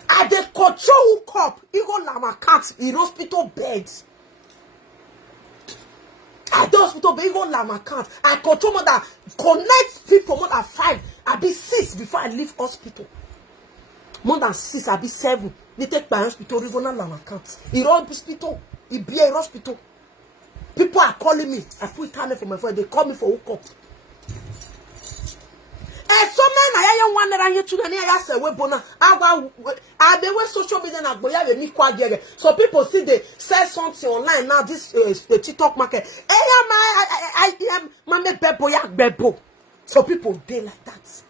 I did control hookup. Even lama cat in hospital bed. I did hospital bed. Even lama cat. I control more than connect people more than 5. I be 6 before I leave hospital. More than 6. I be 7. They take my hospital. Even lama cat. In hospital. It be a hospital. People are calling me. I put time for my phone. They call me for hookup. So man, I one that I hear to the say we bona. I they were social media na boya we ni kwa gere. So people see they sell something online now. This the TikTok market. I am mame bebo ya bebo. So people they like that.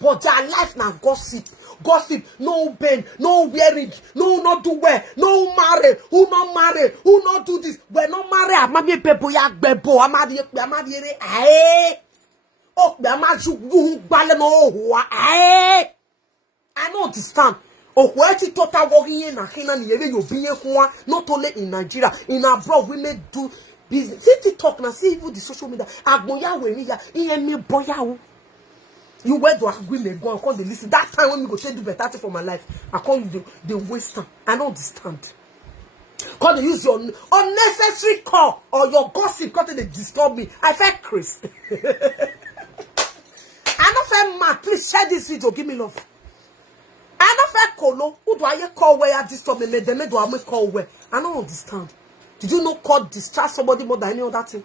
But their life now gossip. Gossip, no bend, no wearing, no not do well, no marry, who not marry, who not do this. We not marry. Mame bebo ya bebo. Amadi aye. Oh, I don't understand. Oh, where to total walking in a hina you being not only in Nigeria, in abroad, we may do business. See talk now, see even the social media. Agboya we me boya. You where do women go and call the listen? That time when we go to do better for my life, I call you the waster. I don't understand. Call they use your unnecessary call or your gossip because they disturb me. I felt Chris. I don't feel mad. Please share this video. Give me love. I don't feel colo. Who do I call where I disturb me? They do I make call where? I don't understand. Did you know call distract somebody more than any other thing?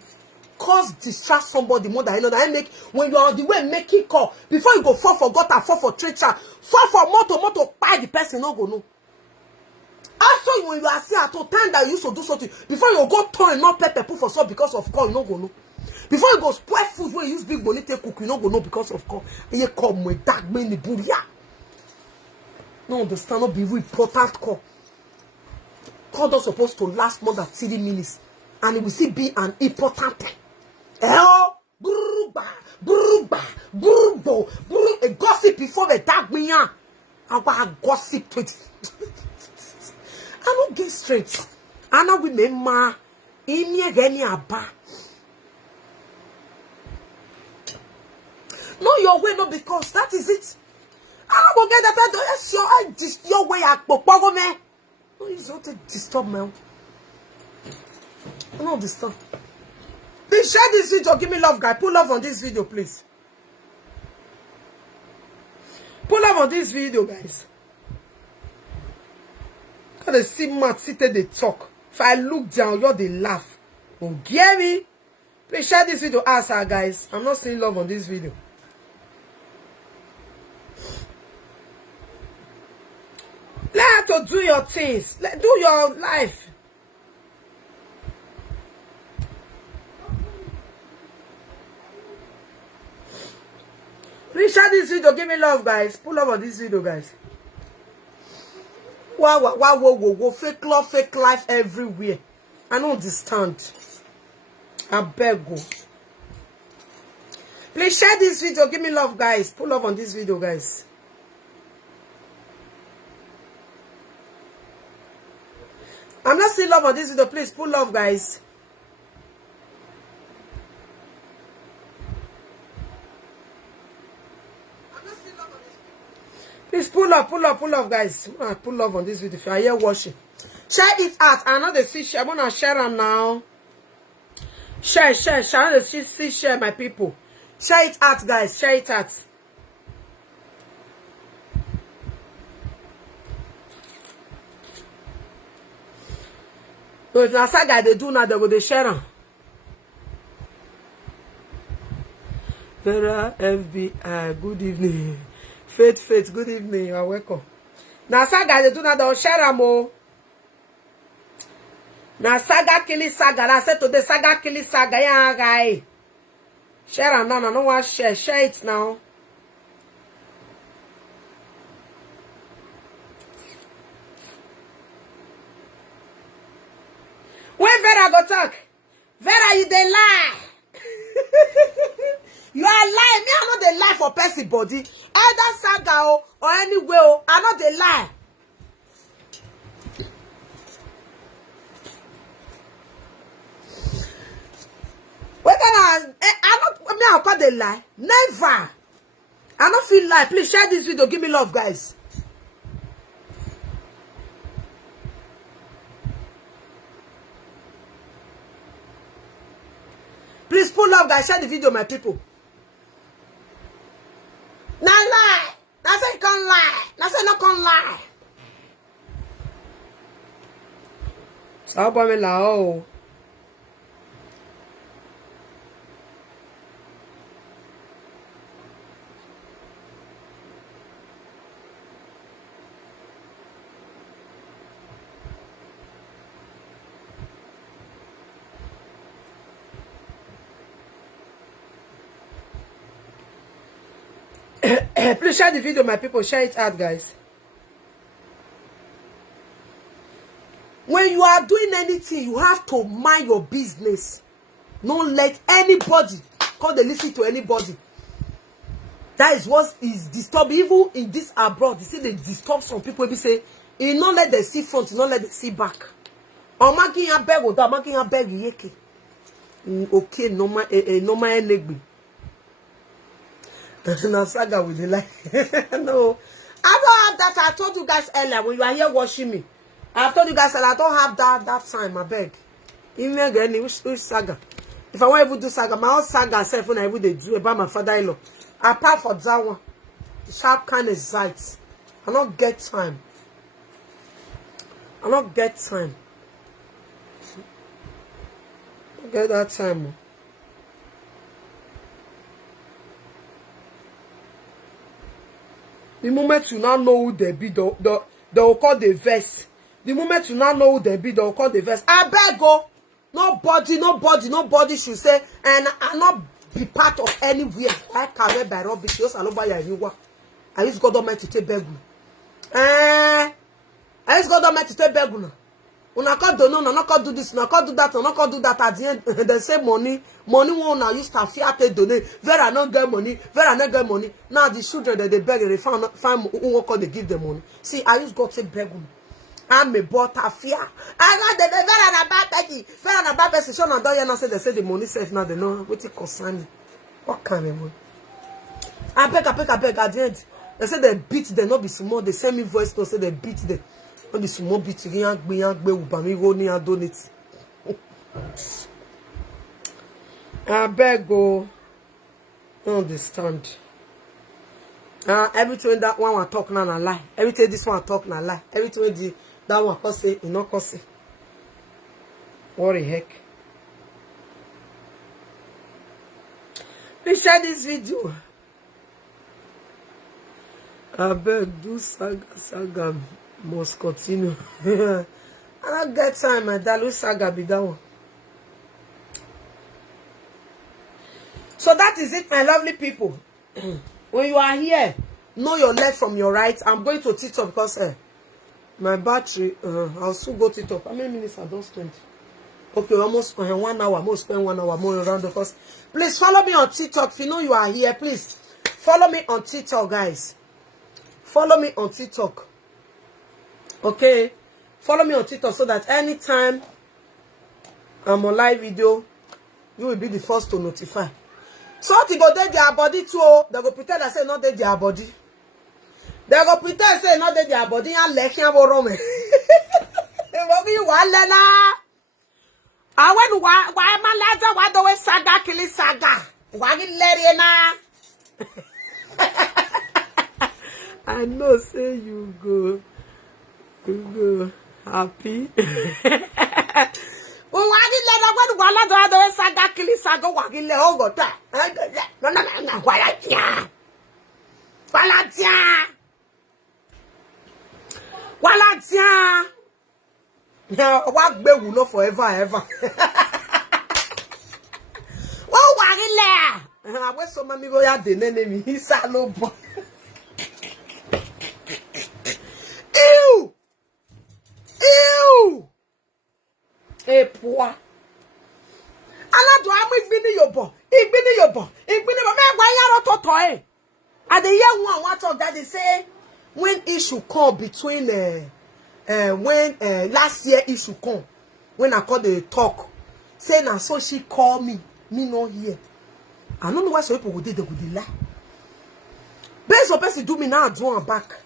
Cause distract somebody more than any other. I make when you are on the way making call before you go fall for gutter, fall for treacher, fall for motor, buy the person not go no. Also, when you are seeing at a time that you used to do something before you go turn not pepper put for salt because of call, you not go no. Before you go spoil food when you use big money take cook, you not go no because of call. You come with dark many buria. No understand not be very important call. Call not supposed to last more than 30 minutes, and it will still be an important thing. A gossip before the dark me. I gossip 20. I don't get straight. I know we may ma in ye aba. No, your way, no, because that is it. I don't go get that. Yes, your way at Popogo me. No, it's not to disturb me. I don't disturb. Please share this video. Give me love, guy. Put love on this video, please. Put love on this video, guys. They see Matt seated, they talk. If I look down, you're they laugh. Oh, get me? Please share this video. Ask her, guys. I'm not seeing love on this video. Learn to do your things. Do your life. Please share this video. Give me love, guys. Pull up on this video, guys. Wow, wow, wow, wow, wow, wow. Fake love, fake life everywhere. I don't understand. I beg you. Please share this video. Give me love, guys. Pull up on this video, guys. I'm not seeing love on this video. Please pull love, guys. Please pull up, guys. Pull love on this video. If you are here watching, share it out. I know the see share. I wanna share them now. Share. I know the see share, my people. Share it out, guys. Share it out. So if na saga they do now, they go share them. Vera, FBI, good evening. Faith, good evening. You are welcome. Now, saga, they do not do share mo. Now, saga, killing saga. I said today, saga, killing saga. Yeah, guy. Share no, no one share. Share it now. When Vera go talk, Vera, you dey lie. You are lying. Me, I know they lie for person body. Either saga or anywhere, I know they lie. Whether I call they lie. Never. I don't feel lie. Please share this video. Give me love, guys. Please pull love, guys. Share the video, my people. Now lie. Now say can't lie. Now say not can't lie. So me la oh. Please share the video, my people. Share it out, guys. When you are doing anything, you have to mind your business. Don't let anybody come to listen to anybody. That is what is disturbing. Even in this abroad, you see they disturb some people. They say, you don't let them see front, you don't let them see back. I'm making a beg, I'm making a beg, iye-eki. Okay, no man, enegbi. Now saga with the like. No, I don't have that. I told you guys earlier when you are here watching me. I've told you guys that I don't have that time. I beg. Even again, which saga? If I want to do saga, my own saga self when I would do about my father-in-law. Apart from that one, sharp kind of sight. I don't get time. I don't get time. I don't get that time. The moment you now know who they be, they will call the verse. The moment you now know who they be, they will call the verse. I beg go. Nobody should say, and I not be part of anywhere. I carry by rubbish. I use God Almighty to take beg. I use God Almighty to take beg. Una can't do no, no, can't do this, no, can't do that, no, can't do that. At the end, they say money won't now use to fiat donate. Vera not get money, Vera not get money. Now the children that they beg, they find who they give them money. See, I use God to beg. I'm a butter fear. I got the Vera na bad Becky. Vera na bad person. Show na don't you say they say the money safe now. They know what it concern. What kind of money? I beg. At the end, they say they beat them. Not be small. They send me voice to say they beat them. Not be small beat. Young be ubami go ni and donate. I beg go. Don't understand. Everything that one talk now na lie. Everything this one talk na lie. Everything that one can say, you know, can say. What the heck? Please share this video. I beg, do saga must continue. I don't get time, my darling. Saga be that one. So that is it, my lovely people. When you are here, know your left from your right. I'm going to TikTok because my battery, I'll soon go TikTok. How many minutes I don't spend? Okay, almost 1 hour. I'm going to spend 1 hour more around the course. Please follow me on TikTok. If you know you are here, please follow me on TikTok, guys. Follow me on TikTok. Okay? Follow me on TikTok so that anytime I'm on live video, you will be the first to notify. So they go dead their body too. They go pretend I say not dead their body. They go pretend say not dead their body and let him borrow me. You want Lena? I went why my lads why do we saga killing saga? Why you let I know say you go happy. Oh, why did let one do saga killing saga walking le over that? No, Walatia. Now, what be will not forever ever. Oh, why I went so many go at the enemy. He's a low boy. Ew! Ew! Hey, poor. I do I'm been your boy. It been your boy. It been your man. Why you not toy? And the young one, what of that they say when issue come between when last year issue come when I called the talk say now so she call me no here. I don't know why some people would they lie. Based on person do me now do am back.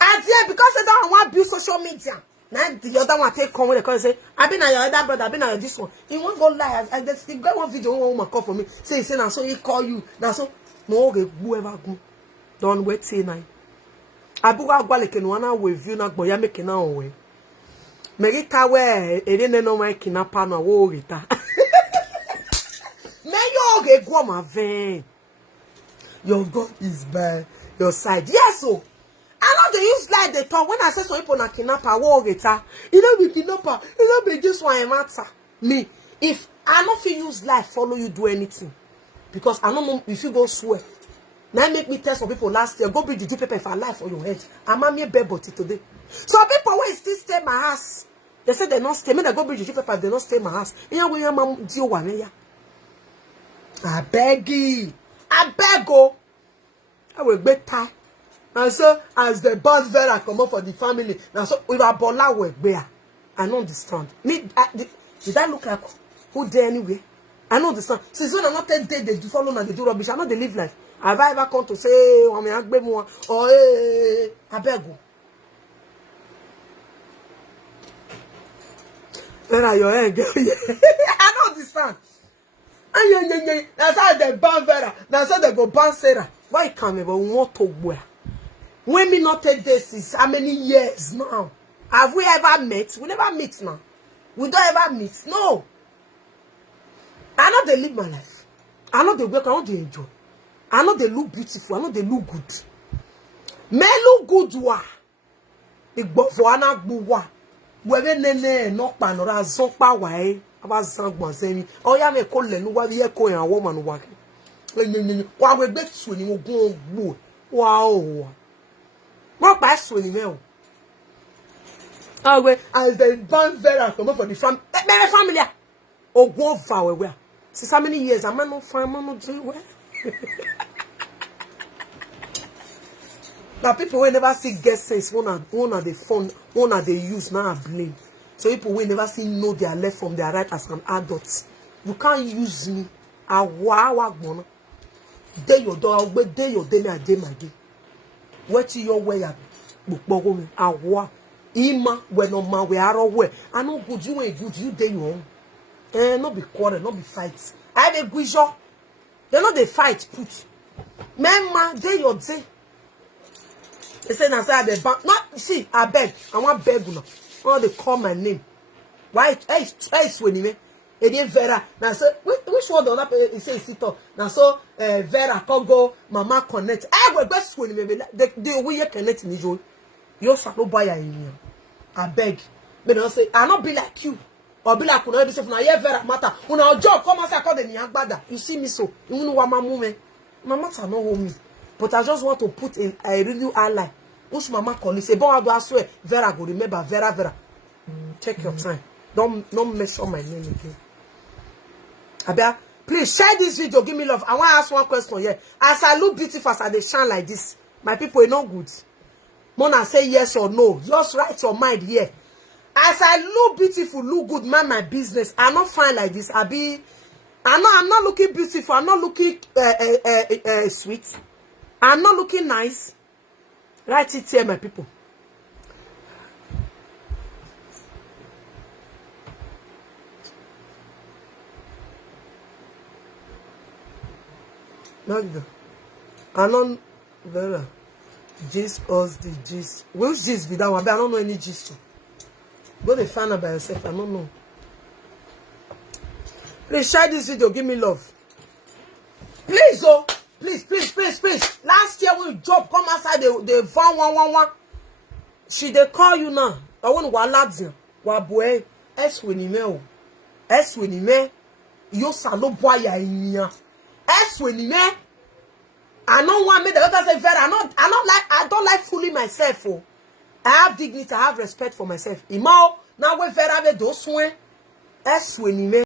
And yeah, because they don't want to build social media. Now the other one take come when they come and say, I been at your other brother, I been at this one. He won't go lie. I just got one video, one woman call for me. Say now so he call you. Now so no okay, whoever go. Don't wait say now. Abuga gwale ke no na with you na gbo ya make na onwe. Merita we ere no ma kinapa na wo rita. Me yo ge gwo ma ven. Your God is by your side. Yes so. I know they use like they talk when I say some people na kinapa wo rita. You know be kinapa, you know be this one matter. Me if I not feel use life follow you do anything because I don't know if you go swear. Now make me tell some people last year, go bring the paper for life for your head. I'm a mere bed today. Some people will still stay my house. They say they not stay. Me they go bring the paper, they not stay my house. You know mom deal one ya. I beg you. I beg go. I will get tired. And so as the boss Vera come up for the family, now so we are bola we bear. I don't understand. Me did I look like who there anyway? I don't understand. Since when I'm not 10 days they do follow and they do rubbish, I know they live life. Have I ever come to say, oh, me agbe mo, oh, I beg you. Where are your head, girl? I don't understand. That's how they ban Vera. That's how they go ban Sarah. Why can't we want to wear? When me not take this is how many years now? Have we ever met? We never meet now. We don't ever meet. No. I know they live my life. I know they work. I know they enjoy. I know they look beautiful. I know they look good. Men look good wa. Igbofo ana gbuwa. Wewe nene no panora zonpa wa e. Aba zangbon semi. Oya me ko lenu wa bi e ko yan woman wa. Wa we gbe tu ni ogun ogbo. Wow. Mo pa so ni me o. Awe as the band Vera come for the family. Me family. Ogun va wewe. Since how many years am I not find man no do well? Now people will never see get sense one of the fun, one of the use now blame. So people will never see know their left from their right as an adult. You can't use me. Awa day your door, wait day your day my day my day. What to your way at book awa ima when no man we are aware. I know good you ain't good you day your own. Not be quarrel, not be fights. I dey guijo. They know they fight put. Man, day your day. They say now say the bank. Not see, I beg. I want beg now. Why they call my name? Why? Hey, when me. It is Vera. Now so which one the other he say sit up. Now so Vera Congo Mama connect. I will best when me. The way you connect me Joe. You no buy in here. I beg. Me don't say I not be like you. Or be like una be say na ye Vera matter. Una job come and say call the nyagbada. You see me so. You know what my mama. My matter no hold me. But I just want to put in a really ally. Which mama call say, "Bon, I swear, Vera go remember Vera. Take your time. Don't mention my name again. Abia, please share this video. Give me love. I want to ask one question here. As I look beautiful, as I dey shine like this, my people are not good. Mona say yes or no. Just write your mind here. As I look beautiful, look good, mind my business. I'm not fine like this. I'm not looking beautiful. I'm not looking sweet. I'm not looking nice. Write it here, my people. Magda, I don't Vera. Gist us the gist. Which gist be that one? I don't know any gist. Go to find out by yourself. I don't know. Please share this video. Give me love. Please, oh. Please. Last year when you job come outside, they found one. She they call you now. I want to lads. Waboe. Eswenime. Yo salo boy ya inya. Eswenime. I don't want me the other say Vera. I don't like fooling myself. Oh. I have dignity. I have respect for myself. Imao now we Vera be do soin. Eswenime.